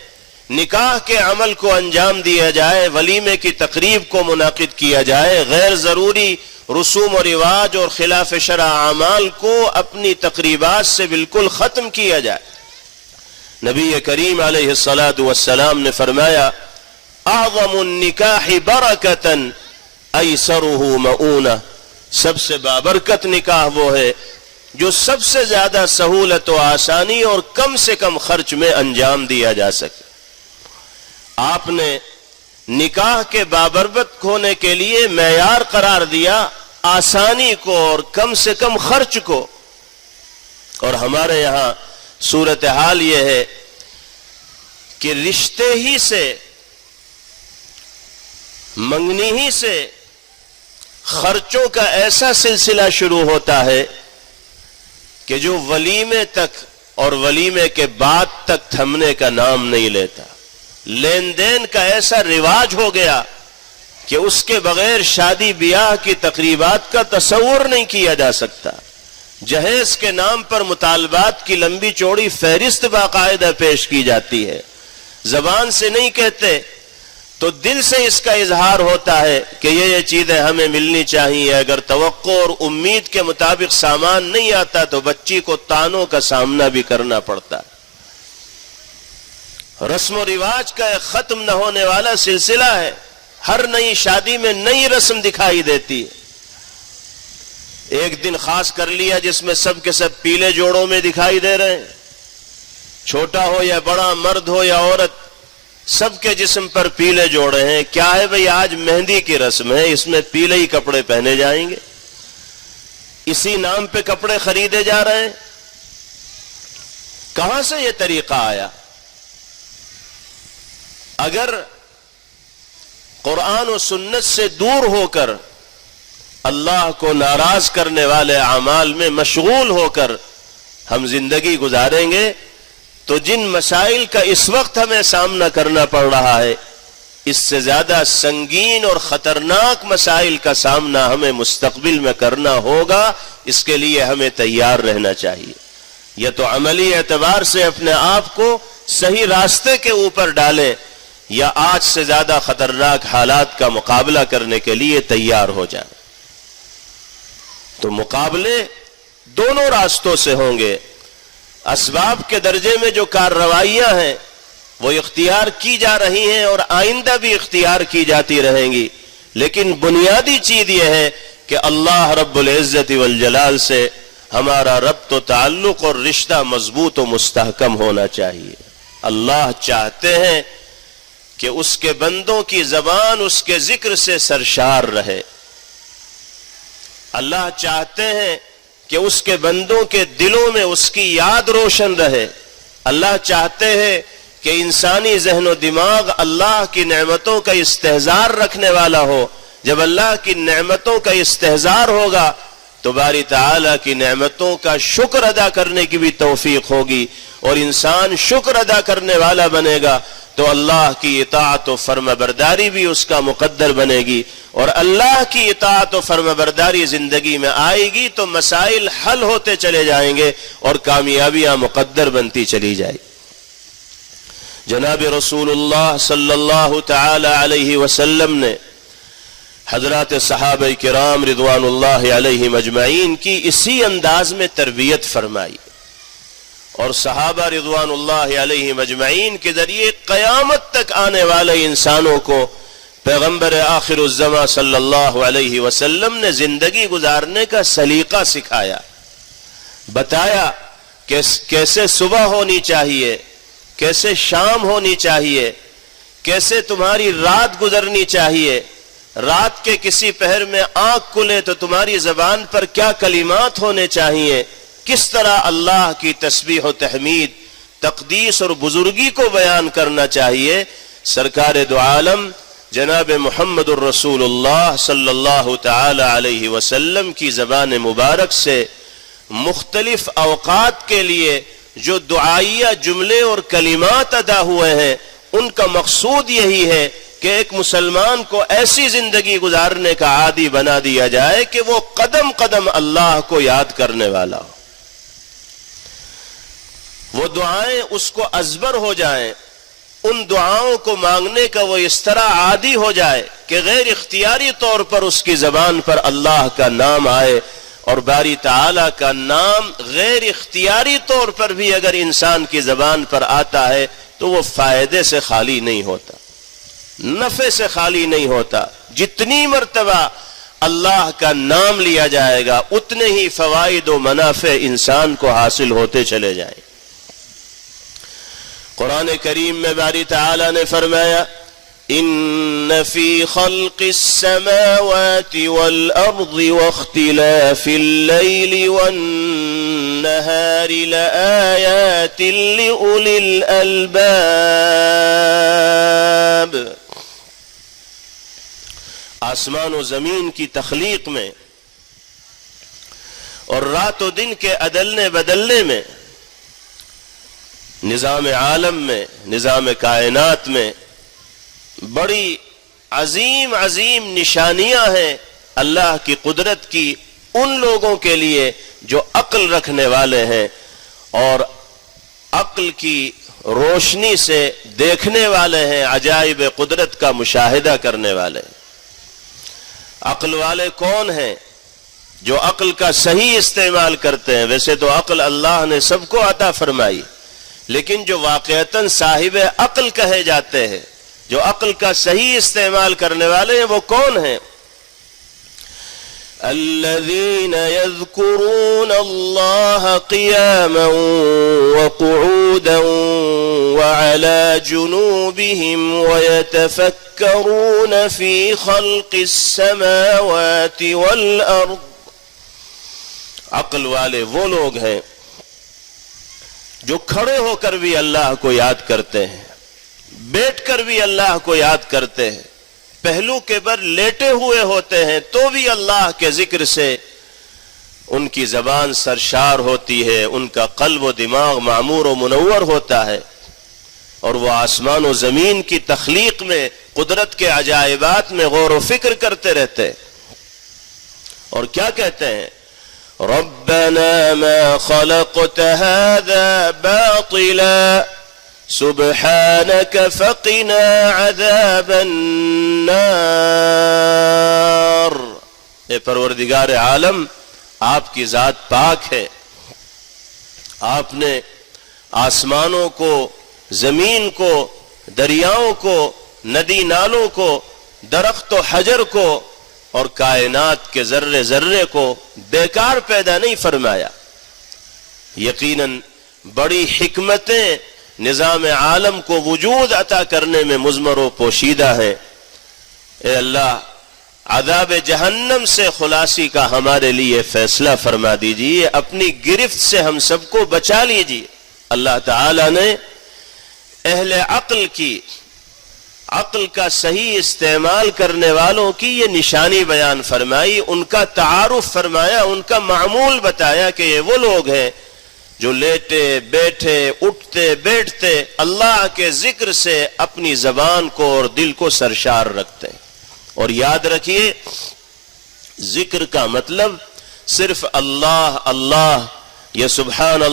نکاح کے عمل کو انجام دیا جائے, ولیمے کی تقریب کو منعقد کیا جائے, غیر ضروری رسوم و رواج اور خلاف شرع اعمال کو اپنی تقریبات سے بالکل ختم کیا جائے. نبی کریم علیہ الصلاۃ والسلام نے فرمایا, اعظم النکاح برکۃ ایسرہ مؤونہ, سب سے بابرکت نکاح وہ ہے جو سب سے زیادہ سہولت و آسانی اور کم سے کم خرچ میں انجام دیا جا سکے. آپ نے نکاح کے بابرکت ہونے کے لیے معیار قرار دیا آسانی کو اور کم سے کم خرچ کو. اور ہمارے یہاں صورتحال یہ ہے کہ رشتے ہی سے، منگنی ہی سے خرچوں کا ایسا سلسلہ شروع ہوتا ہے کہ جو ولیمے تک اور ولیمے کے بعد تک تھمنے کا نام نہیں لیتا. لین دین کا ایسا رواج ہو گیا کہ اس کے بغیر شادی بیاہ کی تقریبات کا تصور نہیں کیا جا سکتا. جہیز کے نام پر مطالبات کی لمبی چوڑی فہرست باقاعدہ پیش کی جاتی ہے. زبان سے نہیں کہتے تو دل سے اس کا اظہار ہوتا ہے کہ یہ چیزیں ہمیں ملنی چاہیے. اگر توقع اور امید کے مطابق سامان نہیں آتا تو بچی کو تانوں کا سامنا بھی کرنا پڑتا. رسم و رواج کا ایک ختم نہ ہونے والا سلسلہ ہے. ہر نئی شادی میں نئی رسم دکھائی دیتی ہے. ایک دن خاص کر لیا جس میں سب کے سب پیلے جوڑوں میں دکھائی دے رہے ہیں. چھوٹا ہو یا بڑا، مرد ہو یا عورت، سب کے جسم پر پیلے جوڑے ہیں. کیا ہے بھئی؟ آج مہندی کی رسم ہے، اس میں پیلے ہی کپڑے پہنے جائیں گے. اسی نام پہ کپڑے خریدے جا رہے ہیں. کہاں سے یہ طریقہ آیا؟ اگر قرآن و سنت سے دور ہو کر اللہ کو ناراض کرنے والے اعمال میں مشغول ہو کر ہم زندگی گزاریں گے تو جن مسائل کا اس وقت ہمیں سامنا کرنا پڑ رہا ہے، اس سے زیادہ سنگین اور خطرناک مسائل کا سامنا ہمیں مستقبل میں کرنا ہوگا. اس کے لیے ہمیں تیار رہنا چاہیے. یا تو عملی اعتبار سے اپنے آپ کو صحیح راستے کے اوپر ڈالیں، یا آج سے زیادہ خطرناک حالات کا مقابلہ کرنے کے لیے تیار ہو جائیں. تو مقابلے دونوں راستوں سے ہوں گے. اسباب کے درجے میں جو کارروائیاں ہیں وہ اختیار کی جا رہی ہیں اور آئندہ بھی اختیار کی جاتی رہیں گی، لیکن بنیادی چیز یہ ہے کہ اللہ رب العزت والجلال سے ہمارا ربط و تعلق اور رشتہ مضبوط و مستحکم ہونا چاہیے. اللہ چاہتے ہیں کہ اس کے بندوں کی زبان اس کے ذکر سے سرشار رہے. اللہ چاہتے ہیں کہ اس کے بندوں کے دلوں میں اس کی یاد روشن رہے. اللہ چاہتے ہیں کہ انسانی ذہن و دماغ اللہ کی نعمتوں کا استحضار رکھنے والا ہو. جب اللہ کی نعمتوں کا استحضار ہوگا تو باری تعالیٰ کی نعمتوں کا شکر ادا کرنے کی بھی توفیق ہوگی، اور انسان شکر ادا کرنے والا بنے گا تو اللہ کی اطاعت و فرما برداری بھی اس کا مقدر بنے گی. اور اللہ کی اطاعت و فرما برداری زندگی میں آئے گی تو مسائل حل ہوتے چلے جائیں گے اور کامیابیاں مقدر بنتی چلی جائیں. جناب رسول اللہ صلی اللہ تعالی علیہ وسلم نے حضرات صحابہ کرام رضوان اللہ علیہم اجمعین کی اسی انداز میں تربیت فرمائی، اور صحابہ رضوان اللہ علیہم اجمعین کے ذریعے قیامت تک آنے والے انسانوں کو پیغمبر آخر الزماں صلی اللہ علیہ وسلم نے زندگی گزارنے کا سلیقہ سکھایا. بتایا کہ کیسے صبح ہونی چاہیے، کیسے شام ہونی چاہیے، کیسے تمہاری رات گزرنی چاہیے. رات کے کسی پہر میں آنکھ کھلے تو تمہاری زبان پر کیا کلمات ہونے چاہیے، کس طرح اللہ کی تسبیح و تحمید، تقدیس اور بزرگی کو بیان کرنا چاہیے. سرکار دو عالم جناب محمد الرسول اللہ صلی اللہ تعالی علیہ وسلم کی زبان مبارک سے مختلف اوقات کے لیے جو دعائیہ جملے اور کلمات ادا ہوئے ہیں، ان کا مقصود یہی ہے کہ ایک مسلمان کو ایسی زندگی گزارنے کا عادی بنا دیا جائے کہ وہ قدم قدم اللہ کو یاد کرنے والا ہو. وہ دعائیں اس کو ازبر ہو جائیں، ان دعاؤں کو مانگنے کا وہ اس طرح عادی ہو جائے کہ غیر اختیاری طور پر اس کی زبان پر اللہ کا نام آئے. اور باری تعالیٰ کا نام غیر اختیاری طور پر بھی اگر انسان کی زبان پر آتا ہے تو وہ فائدے سے خالی نہیں ہوتا، نفع سے خالی نہیں ہوتا. جتنی مرتبہ اللہ کا نام لیا جائے گا اتنے ہی فوائد و منافع انسان کو حاصل ہوتے چلے جائیں۔ قرآن کریم میں باری تعالیٰ نے فرمایا ان فی خلق السماوات والارض واختلاف اللیل والنہار لآیات لأولی الالباب۔ آسمان و زمین کی تخلیق میں اور رات و دن کے عدلنے بدلنے میں، نظام عالم میں، نظام کائنات میں بڑی عظیم عظیم نشانیاں ہیں اللہ کی قدرت کی ان لوگوں کے لیے جو عقل رکھنے والے ہیں اور عقل کی روشنی سے دیکھنے والے ہیں، عجائب قدرت کا مشاہدہ کرنے والے ہیں۔ عقل والے کون ہیں؟ جو عقل کا صحیح استعمال کرتے ہیں۔ ویسے تو عقل اللہ نے سب کو عطا فرمائی، لیکن جو واقعتاً صاحب عقل کہے جاتے ہیں، جو عقل کا صحیح استعمال کرنے والے ہیں، وہ کون ہیں؟ الذين يذكرون الله قياما وقعودا وعلى جنوبهم ويتفكرون في خلق السماوات والأرض۔ عقل والے وہ لوگ ہیں جو کھڑے ہو کر بھی اللہ کو یاد کرتے ہیں، بیٹھ کر بھی اللہ کو یاد کرتے ہیں، پہلو کے بر لیٹے ہوئے ہوتے ہیں تو بھی اللہ کے ذکر سے ان کی زبان سرشار ہوتی ہے، ان کا قلب و دماغ معمور و منور ہوتا ہے، اور وہ آسمان و زمین کی تخلیق میں، قدرت کے عجائبات میں غور و فکر کرتے رہتے ہیں۔ اور کیا کہتے ہیں؟ ربنا ما خلقت هذا باطلا سبحانك فقنا عذاب النار۔ اے پروردگار عالم، آپ کی ذات پاک ہے، آپ نے آسمانوں کو، زمین کو، دریاؤں کو، ندی نالوں کو، درخت و حجر کو اور کائنات کے ذرے ذرے کو بیکار پیدا نہیں فرمایا۔ یقیناً بڑی حکمتیں نظام عالم کو وجود عطا کرنے میں مضمر و پوشیدہ ہے۔ اے اللہ، عذاب جہنم سے خلاصی کا ہمارے لیے فیصلہ فرما دیجیے، اپنی گرفت سے ہم سب کو بچا لیجیے۔ اللہ تعالی نے اہل عقل کی، عقل کا صحیح استعمال کرنے والوں کی یہ نشانی بیان فرمائی، ان کا تعارف فرمایا، ان کا معمول بتایا کہ یہ وہ لوگ ہیں جو لیٹے بیٹھے اٹھتے بیٹھتے اللہ کے ذکر سے اپنی زبان کو اور دل کو سرشار رکھتے ہیں۔ اور یاد رکھیے، ذکر کا مطلب صرف اللہ اللہ یا سبحان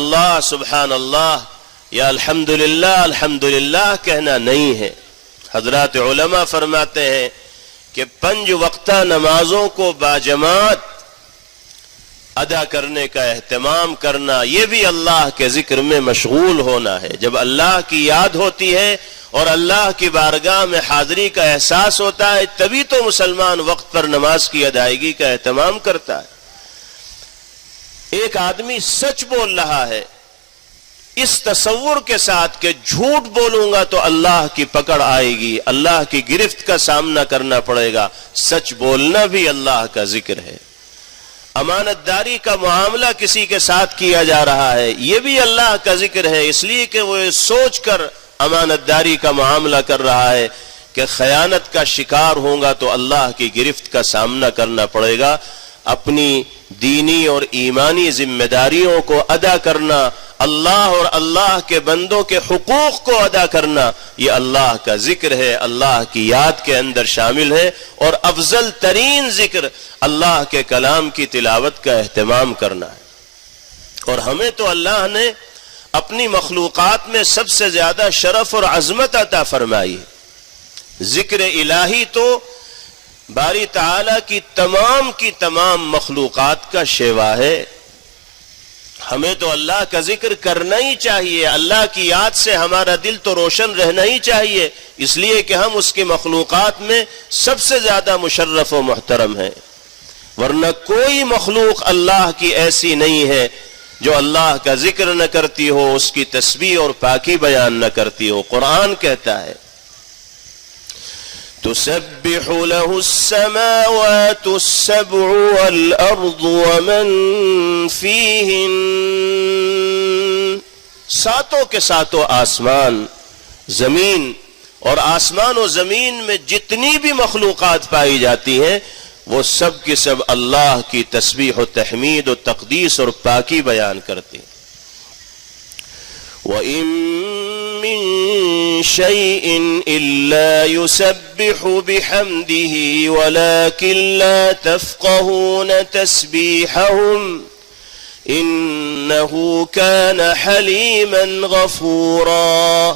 اللہ یا الحمدللہ الحمدللہ کہنا نہیں ہے۔ حضرات علماء فرماتے ہیں کہ 5 وقتہ نمازوں کو باجماعت ادا کرنے کا اہتمام کرنا، یہ بھی اللہ کے ذکر میں مشغول ہونا ہے۔ جب اللہ کی یاد ہوتی ہے اور اللہ کی بارگاہ میں حاضری کا احساس ہوتا ہے، تبھی تو مسلمان وقت پر نماز کی ادائیگی کا اہتمام کرتا ہے۔ ایک آدمی سچ بول رہا ہے اس تصور کے ساتھ کہ جھوٹ بولوں گا تو اللہ کی پکڑ آئے گی، اللہ کی گرفت کا سامنا کرنا پڑے گا۔ سچ بولنا بھی اللہ کا ذکر ہے۔ امانت داری کا معاملہ کسی کے ساتھ کیا جا رہا ہے، یہ بھی اللہ کا ذکر ہے، اس لیے کہ وہ سوچ کر امانت داری کا معاملہ کر رہا ہے کہ خیانت کا شکار ہوں گا تو اللہ کی گرفت کا سامنا کرنا پڑے گا۔ اپنی دینی اور ایمانی ذمہ داریوں کو ادا کرنا، اللہ اور اللہ کے بندوں کے حقوق کو ادا کرنا، یہ اللہ کا ذکر ہے، اللہ کی یاد کے اندر شامل ہے۔ اور افضل ترین ذکر اللہ کے کلام کی تلاوت کا اہتمام کرنا ہے۔ اور ہمیں تو اللہ نے اپنی مخلوقات میں سب سے زیادہ شرف اور عظمت عطا فرمائی ہے۔ ذکر الہی تو باری تعالیٰ کی تمام مخلوقات کا شیوا ہے۔ ہمیں تو اللہ کا ذکر کرنا ہی چاہیے، اللہ کی یاد سے ہمارا دل تو روشن رہنا ہی چاہیے، اس لیے کہ ہم اس کی مخلوقات میں سب سے زیادہ مشرف و محترم ہیں۔ ورنہ کوئی مخلوق اللہ کی ایسی نہیں ہے جو اللہ کا ذکر نہ کرتی ہو، اس کی تسبیح اور پاکی بیان نہ کرتی ہو۔ قرآن کہتا ہے تسبح له السماوات السبع والأرض ومن فيهن، ساتوں کے ساتوں آسمان، زمین، اور آسمان و زمین میں جتنی بھی مخلوقات پائی جاتی ہیں وہ سب کی سب اللہ کی تسبیح و تحمید و تقدیس اور پاکی بیان کرتی ہیں۔ وَإِن مِّن شَيْءٍ إِلَّا يُسَبِّحُ بِحَمْدِهِ وَلَكِن لَّا تَفْقَهُونَ تَسْبِيحَهُمْ إِنَّهُ كَانَ حَلِيمًا غَفُورًا۔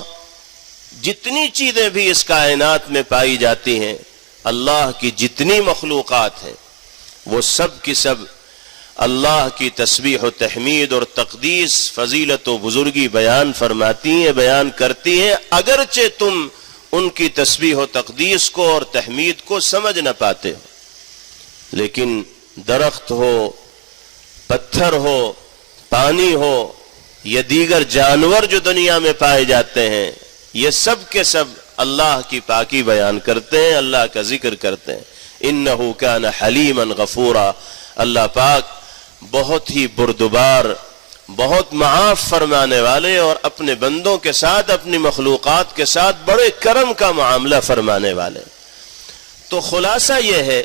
جتنی چیزیں بھی اس کائنات میں پائی جاتی ہیں، اللہ کی جتنی مخلوقات ہیں، وہ سب کی سب اللہ کی تسبیح و تحمید اور تقدیس، فضیلت و بزرگی بیان فرماتی ہیں، بیان کرتی ہیں، اگرچہ تم ان کی تسبیح و تقدیس کو اور تحمید کو سمجھ نہ پاتے ہو۔ لیکن درخت ہو، پتھر ہو، پانی ہو یا دیگر جانور جو دنیا میں پائے جاتے ہیں، یہ سب کے سب اللہ کی پاکی بیان کرتے ہیں، اللہ کا ذکر کرتے ہیں۔ انہو کان حلیما غفورا، اللہ پاک بہت ہی بردبار، بہت معاف فرمانے والے اور اپنے بندوں کے ساتھ، اپنی مخلوقات کے ساتھ بڑے کرم کا معاملہ فرمانے والے۔ تو خلاصہ یہ ہے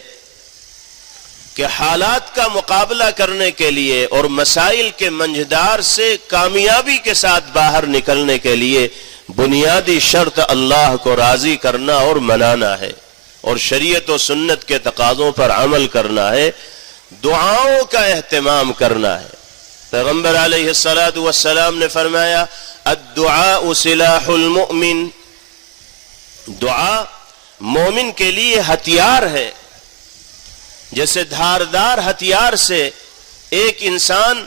کہ حالات کا مقابلہ کرنے کے لیے اور مسائل کے منجھدار سے کامیابی کے ساتھ باہر نکلنے کے لیے بنیادی شرط اللہ کو راضی کرنا اور منانا ہے، اور شریعت و سنت کے تقاضوں پر عمل کرنا ہے، دعاؤں کا اہتمام کرنا ہے۔ پیغمبر علیہ الصلاۃ والسلام نے فرمایا الدعاء سلاح المؤمن، دعا مومن کے لیے ہتھیار ہے۔ جیسے دھاردار ہتھیار سے ایک انسان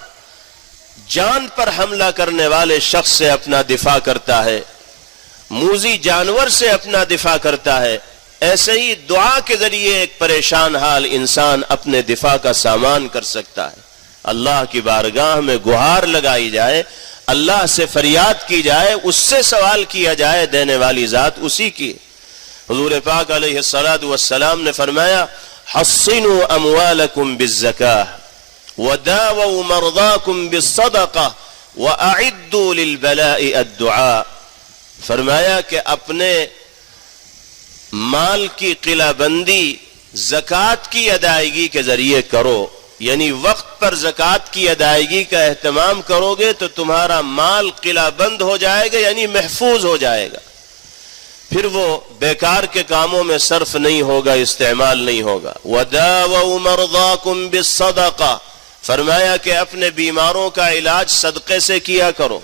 جان پر حملہ کرنے والے شخص سے اپنا دفاع کرتا ہے، موذی جانور سے اپنا دفاع کرتا ہے، ایسے ہی دعا کے ذریعے ایک پریشان حال انسان اپنے دفاع کا سامان کر سکتا ہے۔ اللہ کی بارگاہ میں گہار لگائی جائے، اللہ سے فریاد کی جائے، اس سے سوال کیا جائے، دینے والی ذات اسی کی۔ حضور پاک علیہ الصلاۃ والسلام نے فرمایا حصنوا اموالکم بالزکاہ وداووا مرضاکم بالصدقہ واعدوا للبلاء الدعاء، فرمایا کہ اپنے مال کی قلعہ بندی زکوٰۃ کی ادائیگی کے ذریعے کرو، یعنی وقت پر زکوٰۃ کی ادائیگی کا اہتمام کرو گے تو تمہارا مال قلعہ بند ہو جائے گا، یعنی محفوظ ہو جائے گا، پھر وہ بیکار کے کاموں میں صرف نہیں ہوگا، استعمال نہیں ہوگا۔ وَدَاوَوْا مَرْضَاكُمْ بِالصَّدَقَةِ، فرمایا کہ اپنے بیماروں کا علاج صدقے سے کیا کرو۔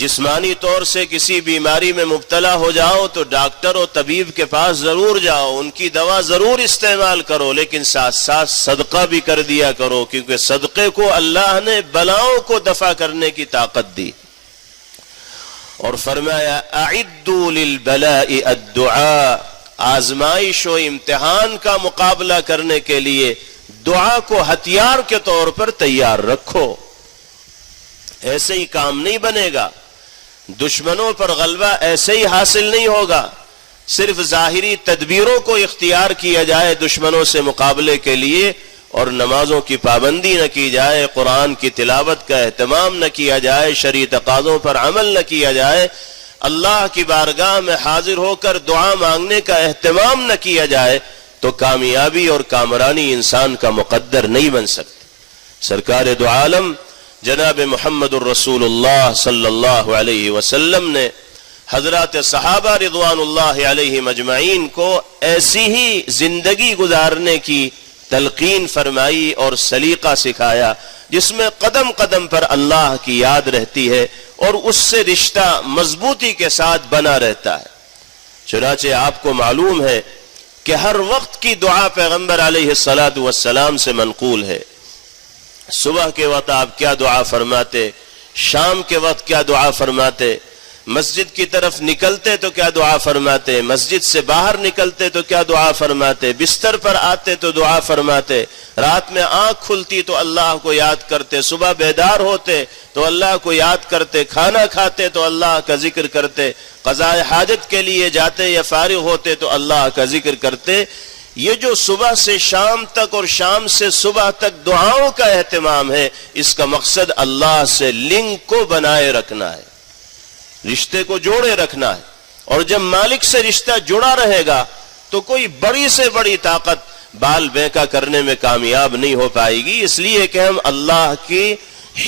جسمانی طور سے کسی بیماری میں مبتلا ہو جاؤ تو ڈاکٹر و طبیب کے پاس ضرور جاؤ، ان کی دوا ضرور استعمال کرو، لیکن ساتھ ساتھ صدقہ بھی کر دیا کرو، کیونکہ صدقے کو اللہ نے بلاؤں کو دفع کرنے کی طاقت دی۔ اور فرمایا اعدوا للبلاء الدعاء، آزمائش و امتحان کا مقابلہ کرنے کے لیے دعا کو ہتھیار کے طور پر تیار رکھو۔ ایسے ہی کام نہیں بنے گا، دشمنوں پر غلبہ ایسے ہی حاصل نہیں ہوگا، صرف ظاہری تدبیروں کو اختیار کیا جائے دشمنوں سے مقابلے کے لیے اور نمازوں کی پابندی نہ کی جائے، قرآن کی تلاوت کا اہتمام نہ کیا جائے، شرعی تقاضوں پر عمل نہ کیا جائے، اللہ کی بارگاہ میں حاضر ہو کر دعا مانگنے کا اہتمام نہ کیا جائے تو کامیابی اور کامرانی انسان کا مقدر نہیں بن سکتی۔ سرکار دو عالم جناب محمد الرسول اللہ صلی اللہ علیہ وسلم نے حضرات صحابہ رضوان اللہ علیہم اجمعین کو ایسی ہی زندگی گزارنے کی تلقین فرمائی اور سلیقہ سکھایا جس میں قدم قدم پر اللہ کی یاد رہتی ہے اور اس سے رشتہ مضبوطی کے ساتھ بنا رہتا ہے۔ چنانچہ آپ کو معلوم ہے کہ ہر وقت کی دعا پیغمبر علیہ الصلاۃ والسلام سے منقول ہے۔ صبح کے وقت آپ کیا دعا فرماتے، شام کے وقت کیا دعا فرماتے، مسجد کی طرف نکلتے تو کیا دعا فرماتے, مسجد سے باہر نکلتے تو کیا دعا فرماتے, بستر پر آتے تو دعا فرماتے, رات میں آنکھ کھلتی تو اللہ کو یاد کرتے, صبح بیدار ہوتے تو اللہ کو یاد کرتے, کھانا کھاتے تو اللہ کا ذکر کرتے, قضاء حاجت کے لیے جاتے یا فارغ ہوتے تو اللہ کا ذکر کرتے. یہ جو صبح سے شام تک اور شام سے صبح تک دعاؤں کا اہتمام ہے, اس کا مقصد اللہ سے لنک کو بنائے رکھنا ہے, رشتے کو جوڑے رکھنا ہے. اور جب مالک سے رشتہ جڑا رہے گا تو کوئی بڑی سے بڑی طاقت بال بیکا کرنے میں کامیاب نہیں ہو پائے گی. اس لیے کہ ہم اللہ کی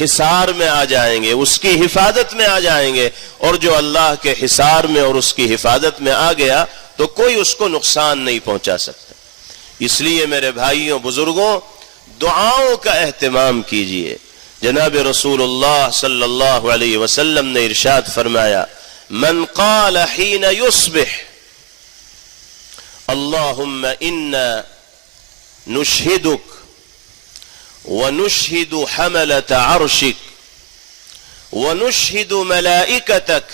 حصار میں آ جائیں گے, اس کی حفاظت میں آ جائیں گے, اور جو اللہ کے حصار میں اور اس کی حفاظت میں آ گیا تو کوئی اس کو نقصان نہیں پہنچا سکتا. اس لیے میرے بھائیوں بزرگوں, دعاؤں کا اہتمام کیجئے. جناب رسول اللہ صلی اللہ علیہ وسلم نے ارشاد فرمایا, من قال حين يصبح اللهم إنا نشهدك ونشهد حملة عرشك ونشهد ملائكتك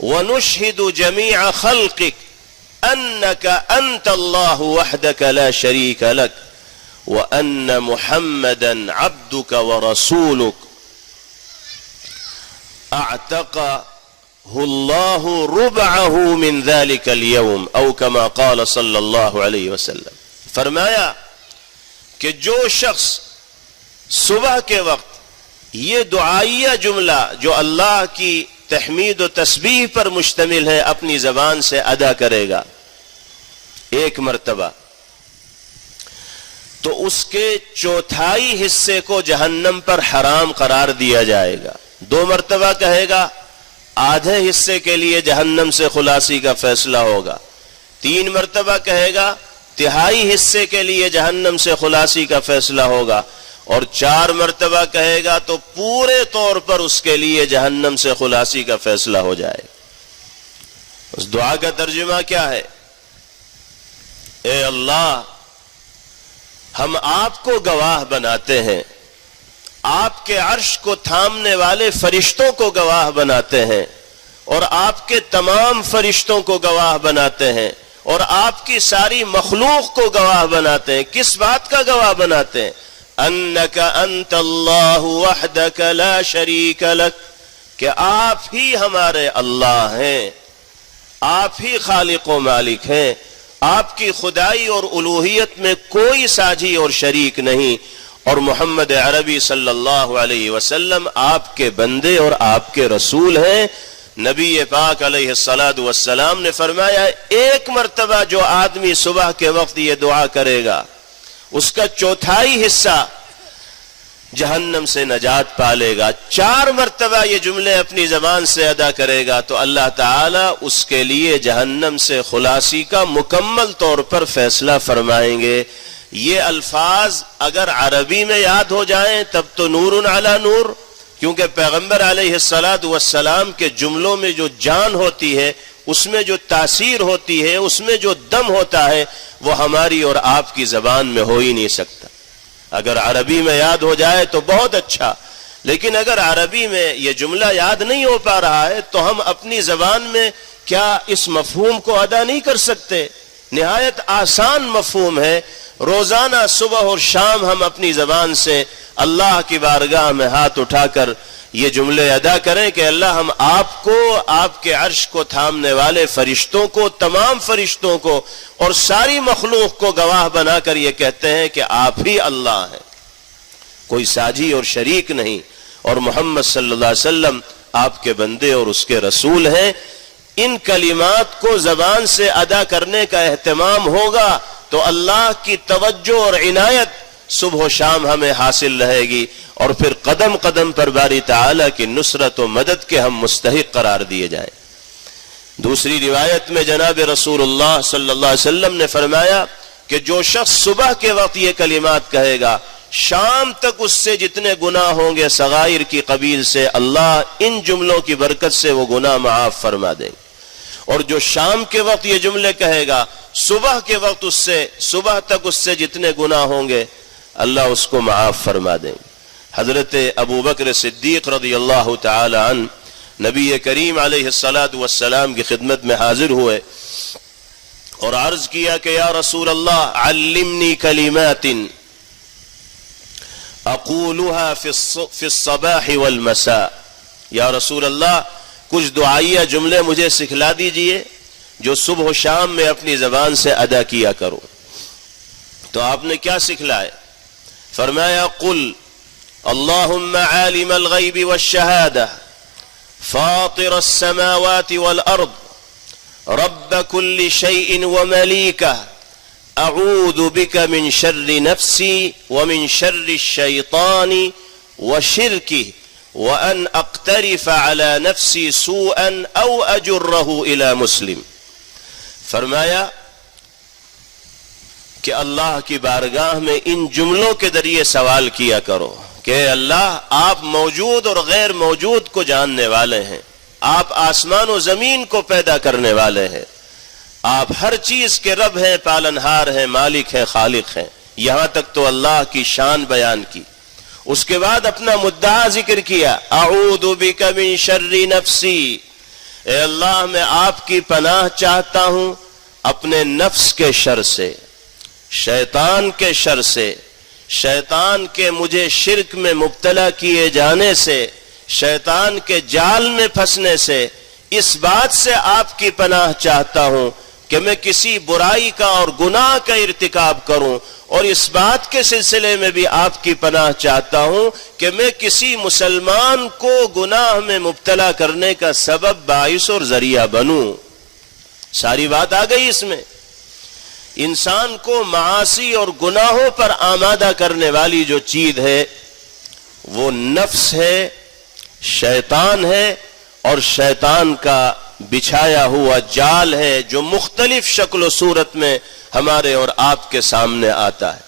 ونشهد جميع خلقك أنك أنت الله وحدك لا شريك لك وأن محمدا عبدك ورسولك اعتقه الله ربعه من ذلك اليوم او كما قال صلی اللہ علیہ وسلم. فرمایا کہ جو شخص صبح کے وقت یہ دعائیہ جملہ جو اللہ کی تحمید و تسبیح پر مشتمل ہے اپنی زبان سے ادا کرے گا ایک مرتبہ, تو اس کے چوتھائی حصے کو جہنم پر حرام قرار دیا جائے گا. 2 مرتبہ کہے گا, آدھے حصے کے لیے جہنم سے خلاصی کا فیصلہ ہوگا. 3 مرتبہ کہے گا, تہائی حصے کے لیے جہنم سے خلاصی کا فیصلہ ہوگا. اور 4 مرتبہ کہے گا تو پورے طور پر اس کے لیے جہنم سے خلاصی کا فیصلہ ہو جائے. اس دعا کا ترجمہ کیا ہے؟ اے اللہ, ہم آپ کو گواہ بناتے ہیں, آپ کے عرش کو تھامنے والے فرشتوں کو گواہ بناتے ہیں, اور آپ کے تمام فرشتوں کو گواہ بناتے ہیں, اور آپ کی ساری مخلوق کو گواہ بناتے ہیں. کس بات کا گواہ بناتے ہیں؟ انک انت اللہ وحدک لا شریک لک, کہ آپ ہی ہمارے اللہ ہیں, آپ ہی خالق و مالک ہیں, آپ کی خدائی اور الوہیت میں کوئی ساجی اور شریک نہیں, اور محمد عربی صلی اللہ علیہ وسلم آپ کے بندے اور آپ کے رسول ہیں. نبی پاک علیہ الصلاۃ والسلام نے فرمایا, ایک مرتبہ جو آدمی صبح کے وقت یہ دعا کرے گا اس کا چوتھائی حصہ جہنم سے نجات پالے گا. 4 مرتبہ یہ جملے اپنی زبان سے ادا کرے گا تو اللہ تعالیٰ اس کے لیے جہنم سے خلاصی کا مکمل طور پر فیصلہ فرمائیں گے. یہ الفاظ اگر عربی میں یاد ہو جائیں تب تو نور علی نور, کیونکہ پیغمبر علیہ الصلاۃ والسلام کے جملوں میں جو جان ہوتی ہے, اس میں جو تاثیر ہوتی ہے, اس میں جو دم ہوتا ہے, وہ ہماری اور آپ کی زبان میں ہو ہی نہیں سکتا. اگر عربی میں یاد ہو جائے تو بہت اچھا, لیکن اگر عربی میں یہ جملہ یاد نہیں ہو پا رہا ہے تو ہم اپنی زبان میں کیا اس مفہوم کو ادا نہیں کر سکتے؟ نہایت آسان مفہوم ہے. روزانہ صبح اور شام ہم اپنی زبان سے اللہ کی بارگاہ میں ہاتھ اٹھا کر یہ جملے ادا کریں کہ اللہ, ہم آپ کو, آپ کے عرش کو تھامنے والے فرشتوں کو, تمام فرشتوں کو اور ساری مخلوق کو گواہ بنا کر یہ کہتے ہیں کہ آپ ہی اللہ ہیں, کوئی ساجی اور شریک نہیں, اور محمد صلی اللہ علیہ وسلم آپ کے بندے اور اس کے رسول ہیں. ان کلمات کو زبان سے ادا کرنے کا اہتمام ہوگا تو اللہ کی توجہ اور عنایت صبح و شام ہمیں حاصل رہے گی, اور پھر قدم قدم پر باری تعالیٰ کی نصرت و مدد کے ہم مستحق قرار دیے جائیں. دوسری روایت میں جناب رسول اللہ صلی اللہ علیہ وسلم نے فرمایا کہ جو شخص صبح کے وقت یہ کلمات کہے گا, شام تک اس سے جتنے گناہ ہوں گے صغائر کی قبیل سے, اللہ ان جملوں کی برکت سے وہ گناہ معاف فرما دیں گے. اور جو شام کے وقت یہ جملے کہے گا, صبح کے وقت اس سے, صبح تک اس سے جتنے گناہ ہوں گے اللہ اس کو معاف فرما دیں گے. حضرت ابو بکر صدیق رضی اللہ تعالی عنہ نبی کریم علیہ الصلاۃ والسلام کی خدمت میں حاضر ہوئے اور عرض کیا کہ یا رسول اللہ علمنی کلمات اقولها فی الصباح والمساء، یا رسول اللہ کچھ دعائیہ جملے مجھے سکھلا دیجئے جو صبح و شام میں اپنی زبان سے ادا کیا کروں۔ تو آپ نے کیا سکھلائے؟ فرمایا قل اللہم عالم الغیب والشہادہ فاطر السماوات والارض رب كل شيء ومليكه اعوذ بك من شر نفسي ومن شر الشيطان وشركه وان اقترف على نفسي سوءا او اجره الى مسلم۔ فرمایا کہ اللہ کی بارگاہ میں ان جملوں کے ذریعے سوال کیا کرو کہ اللہ آپ موجود اور غیر موجود کو جاننے والے ہیں، آپ آسمان و زمین کو پیدا کرنے والے ہیں، آپ ہر چیز کے رب ہیں، پالنہار ہیں، مالک ہیں، خالق ہیں۔ یہاں تک تو اللہ کی شان بیان کی۔ اس کے بعد اپنا مدعا ذکر کیا، اعوذ بک من شر نفسی، اے اللہ میں آپ کی پناہ چاہتا ہوں اپنے نفس کے شر سے، شیطان کے شر سے، شیطان کے مجھے شرک میں مبتلا کیے جانے سے، شیطان کے جال میں پھنسنے سے، اس بات سے آپ کی پناہ چاہتا ہوں کہ میں کسی برائی کا اور گناہ کا ارتکاب کروں، اور اس بات کے سلسلے میں بھی آپ کی پناہ چاہتا ہوں کہ میں کسی مسلمان کو گناہ میں مبتلا کرنے کا سبب، باعث اور ذریعہ بنوں۔ ساری بات آ گئی اس میں۔ انسان کو معاصی اور گناہوں پر آمادہ کرنے والی جو چیز ہے وہ نفس ہے، شیطان ہے، اور شیطان کا بچھایا ہوا جال ہے جو مختلف شکل و صورت میں ہمارے اور آپ کے سامنے آتا ہے۔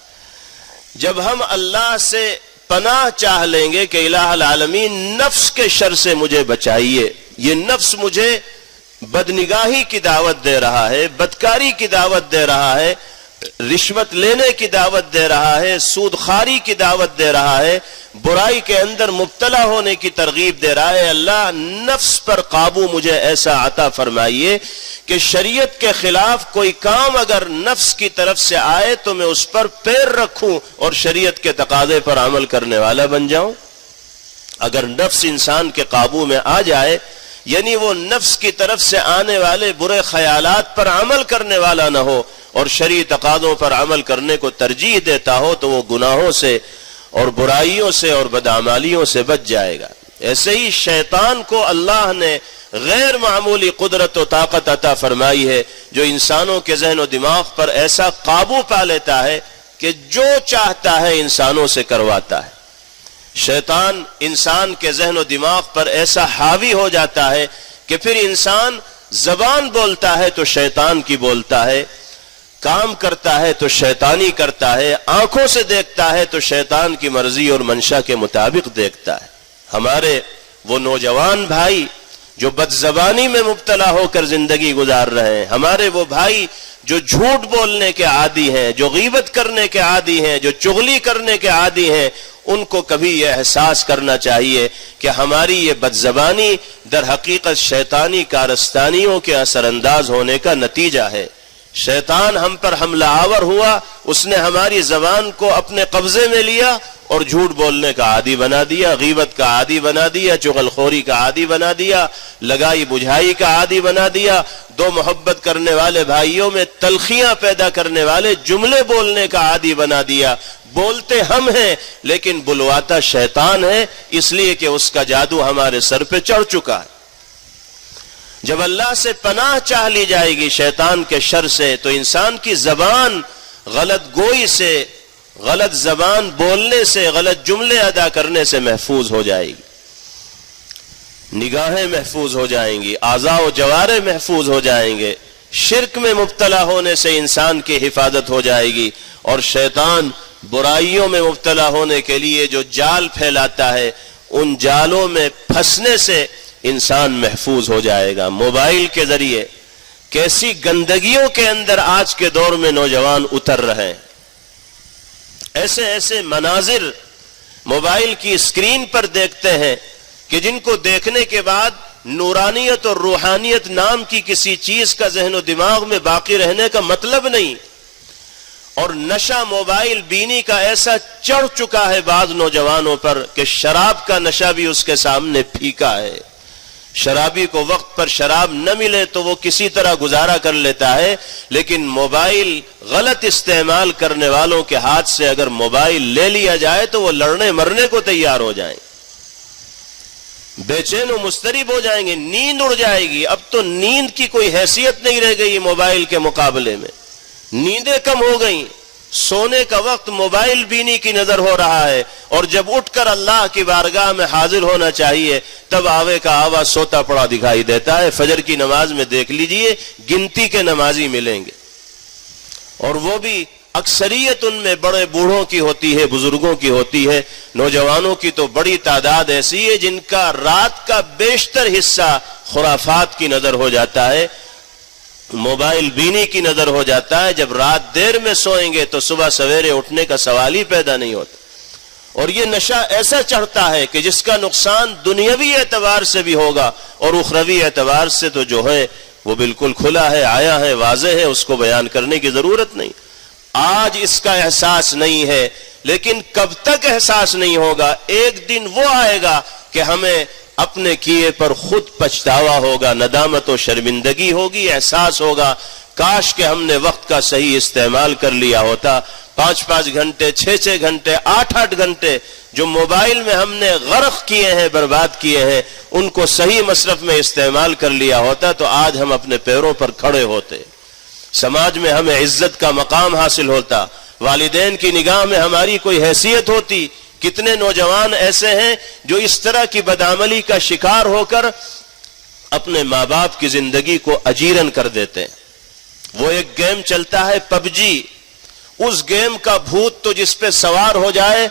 جب ہم اللہ سے پناہ چاہ لیں گے کہ الہ العالمین نفس کے شر سے مجھے بچائیے، یہ نفس مجھے بدنگاہی کی دعوت دے رہا ہے، بدکاری کی دعوت دے رہا ہے، رشوت لینے کی دعوت دے رہا ہے، سود خواری کی دعوت دے رہا ہے، برائی کے اندر مبتلا ہونے کی ترغیب دے رہا ہے، اللہ نفس پر قابو مجھے ایسا عطا فرمائیے کہ شریعت کے خلاف کوئی کام اگر نفس کی طرف سے آئے تو میں اس پر پیر رکھوں اور شریعت کے تقاضے پر عمل کرنے والا بن جاؤں۔ اگر نفس انسان کے قابو میں آ جائے، یعنی وہ نفس کی طرف سے آنے والے برے خیالات پر عمل کرنے والا نہ ہو اور شرعی تقاضوں پر عمل کرنے کو ترجیح دیتا ہو، تو وہ گناہوں سے اور برائیوں سے اور بدعمالیوں سے بچ جائے گا۔ ایسے ہی شیطان کو اللہ نے غیر معمولی قدرت و طاقت عطا فرمائی ہے جو انسانوں کے ذہن و دماغ پر ایسا قابو پا لیتا ہے کہ جو چاہتا ہے انسانوں سے کرواتا ہے۔ شیطان انسان کے ذہن و دماغ پر ایسا حاوی ہو جاتا ہے کہ پھر انسان زبان بولتا ہے تو شیطان کی بولتا ہے، کام کرتا ہے تو شیطانی کرتا ہے، آنکھوں سے دیکھتا ہے تو شیطان کی مرضی اور منشا کے مطابق دیکھتا ہے۔ ہمارے وہ نوجوان بھائی جو بد زبانی میں مبتلا ہو کر زندگی گزار رہے ہیں، ہمارے وہ بھائی جو جھوٹ بولنے کے عادی ہیں، جو غیبت کرنے کے عادی ہیں، جو چغلی کرنے کے عادی ہیں، ان کو کبھی یہ احساس کرنا چاہیے کہ ہماری یہ بد زبانی در حقیقت شیطانی کارستانیوں کے اثر انداز ہونے کا نتیجہ ہے۔ شیطان ہم پر حملہ آور ہوا، اس نے ہماری زبان کو اپنے قبضے میں لیا اور جھوٹ بولنے کا عادی بنا دیا، غیبت کا عادی بنا دیا، چغل خوری کا عادی بنا دیا، لگائی بجھائی کا عادی بنا دیا، دو محبت کرنے والے بھائیوں میں تلخیاں پیدا کرنے والے جملے بولنے کا عادی بنا دیا۔ بولتے ہم ہیں لیکن بلواتا شیطان ہے، اس لیے کہ اس کا جادو ہمارے سر پہ چڑھ چکا ہے۔ جب اللہ سے پناہ چاہ لی جائے گی شیطان کے شر سے تو انسان کی زبان غلط گوئی سے، غلط زبان بولنے سے، غلط جملے ادا کرنے سے محفوظ ہو جائے گی، نگاہیں محفوظ ہو جائیں گی، اعضاء و جوارح محفوظ ہو جائیں گے، شرک میں مبتلا ہونے سے انسان کی حفاظت ہو جائے گی، اور شیطان برائیوں میں مبتلا ہونے کے لیے جو جال پھیلاتا ہے ان جالوں میں پھنسنے سے انسان محفوظ ہو جائے گا۔ موبائل کے ذریعے کیسی گندگیوں کے اندر آج کے دور میں نوجوان اتر رہے ہیں، ایسے ایسے مناظر موبائل کی اسکرین پر دیکھتے ہیں کہ جن کو دیکھنے کے بعد نورانیت اور روحانیت نام کی کسی چیز کا ذہن و دماغ میں باقی رہنے کا مطلب نہیں. اور نشہ موبائل بینی کا ایسا چڑھ چکا ہے بعض نوجوانوں پر کہ شراب کا نشہ بھی اس کے سامنے پھیکا ہے. شرابی کو وقت پر شراب نہ ملے تو وہ کسی طرح گزارا کر لیتا ہے، لیکن موبائل غلط استعمال کرنے والوں کے ہاتھ سے اگر موبائل لے لیا جائے تو وہ لڑنے مرنے کو تیار ہو جائیں، بے چین و مضطرب ہو جائیں گے، نیند اڑ جائے گی. اب تو نیند کی کوئی حیثیت نہیں رہ گئی موبائل کے مقابلے میں، نیندیں کم ہو گئیں. سونے کا وقت موبائل بینی کی نظر ہو رہا ہے، اور جب اٹھ کر اللہ کی بارگاہ میں حاضر ہونا چاہیے تب آوے کا آوا سوتا پڑا دکھائی دیتا ہے. فجر کی نماز میں دیکھ لیجئے گنتی کے نمازی ملیں گے، اور وہ بھی اکثریت ان میں بڑے بوڑھوں کی ہوتی ہے، بزرگوں کی ہوتی ہے. نوجوانوں کی تو بڑی تعداد ایسی ہے جن کا رات کا بیشتر حصہ خرافات کی نظر ہو جاتا ہے، موبائل بینی کی نظر ہو جاتا ہے. جب رات دیر میں سوئیں گے تو صبح سویرے اٹھنے کا سوال ہی پیدا نہیں ہوتا. اور یہ نشہ ایسا چڑھتا ہے کہ جس کا نقصان دنیاوی اعتبار سے بھی ہوگا اور اخروی اعتبار سے تو جو ہے وہ بالکل کھلا ہے، آیا ہے، واضح ہے، اس کو بیان کرنے کی ضرورت نہیں. آج اس کا احساس نہیں ہے، لیکن کب تک احساس نہیں ہوگا؟ ایک دن وہ آئے گا کہ ہمیں اپنے کیے پر خود پچھتاوا ہوگا، ندامت و شرمندگی ہوگی، احساس ہوگا کاش کہ ہم نے وقت کا صحیح استعمال کر لیا ہوتا. 5-5 گھنٹے، 6-6 گھنٹے، 8-8 گھنٹے جو موبائل میں ہم نے غرق کیے ہیں، برباد کیے ہیں، ان کو صحیح مصرف میں استعمال کر لیا ہوتا تو آج ہم اپنے پیروں پر کھڑے ہوتے، سماج میں ہمیں عزت کا مقام حاصل ہوتا، والدین کی نگاہ میں ہماری کوئی حیثیت ہوتی. کتنے نوجوان ایسے ہیں جو اس طرح کی بدعملی کا شکار ہو کر اپنے ماں باپ کی زندگی کو اجیرن کر دیتے ہیں. وہ ایک گیم چلتا ہے پب جی، اس گیم کا بھوت تو جس پہ سوار ہو جائے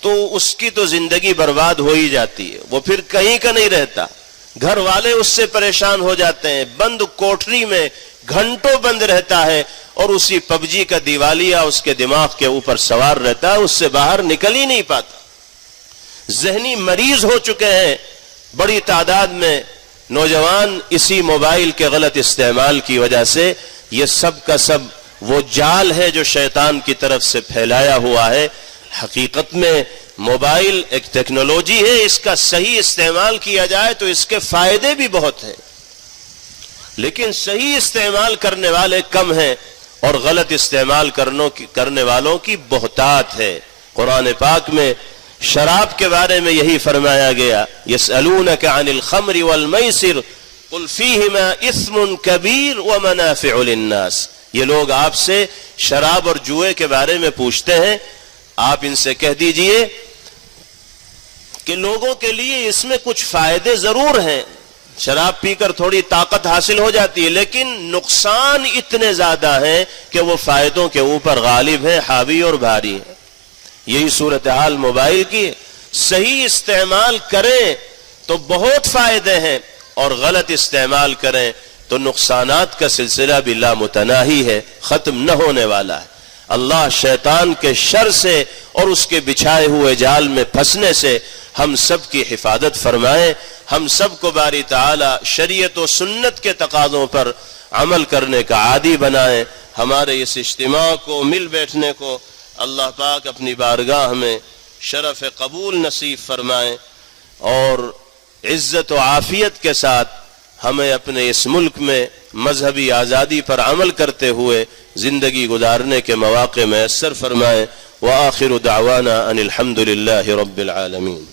تو اس کی تو زندگی برباد ہو ہی جاتی ہے، وہ پھر کہیں کا نہیں رہتا. گھر والے اس سے پریشان ہو جاتے ہیں، بند کوٹری میں گھنٹوں بند رہتا ہے اور اسی پب جی کا دیوالیہ اس کے دماغ کے اوپر سوار رہتا ہے، اس سے باہر نکل ہی نہیں پاتا. ذہنی مریض ہو چکے ہیں بڑی تعداد میں نوجوان اسی موبائل کے غلط استعمال کی وجہ سے. یہ سب کا سب وہ جال ہے جو شیطان کی طرف سے پھیلایا ہوا ہے. حقیقت میں موبائل ایک ٹیکنالوجی ہے، اس کا صحیح استعمال کیا جائے تو اس کے فائدے بھی بہت ہیں، لیکن صحیح استعمال کرنے والے کم ہیں اور غلط استعمال کرنے والوں کی بہتات ہے. قرآن پاک میں شراب کے بارے میں یہی فرمایا گیا، یسألونک عن الخمر والمیسر قل فیہما اثم کبیر ومنافع للناس. یہ لوگ آپ سے شراب اور جوئے کے بارے میں پوچھتے ہیں، آپ ان سے کہہ دیجئے کہ لوگوں کے لیے اس میں کچھ فائدے ضرور ہیں، شراب پی کر تھوڑی طاقت حاصل ہو جاتی ہے، لیکن نقصان اتنے زیادہ ہیں کہ وہ فائدوں کے اوپر غالب ہیں، حاوی اور بھاری ہیں. یہی صورتحال موبائل کی. صحیح استعمال کریں تو بہت فائدے ہیں، اور غلط استعمال کریں تو نقصانات کا سلسلہ بھی لامتناہی ہے، ختم نہ ہونے والا ہے. اللہ شیطان کے شر سے اور اس کے بچھائے ہوئے جال میں پھنسنے سے ہم سب کی حفاظت فرمائے. ہم سب کو باری تعالی شریعت و سنت کے تقاضوں پر عمل کرنے کا عادی بنائے. ہمارے اس اجتماع کو، مل بیٹھنے کو اللہ پاک اپنی بارگاہ میں شرف قبول نصیب فرمائے، اور عزت و عافیت کے ساتھ ہمیں اپنے اس ملک میں مذہبی آزادی پر عمل کرتے ہوئے زندگی گزارنے کے مواقع میسر فرمائے. وآخر دعوانا ان الحمد للہ رب العالمین.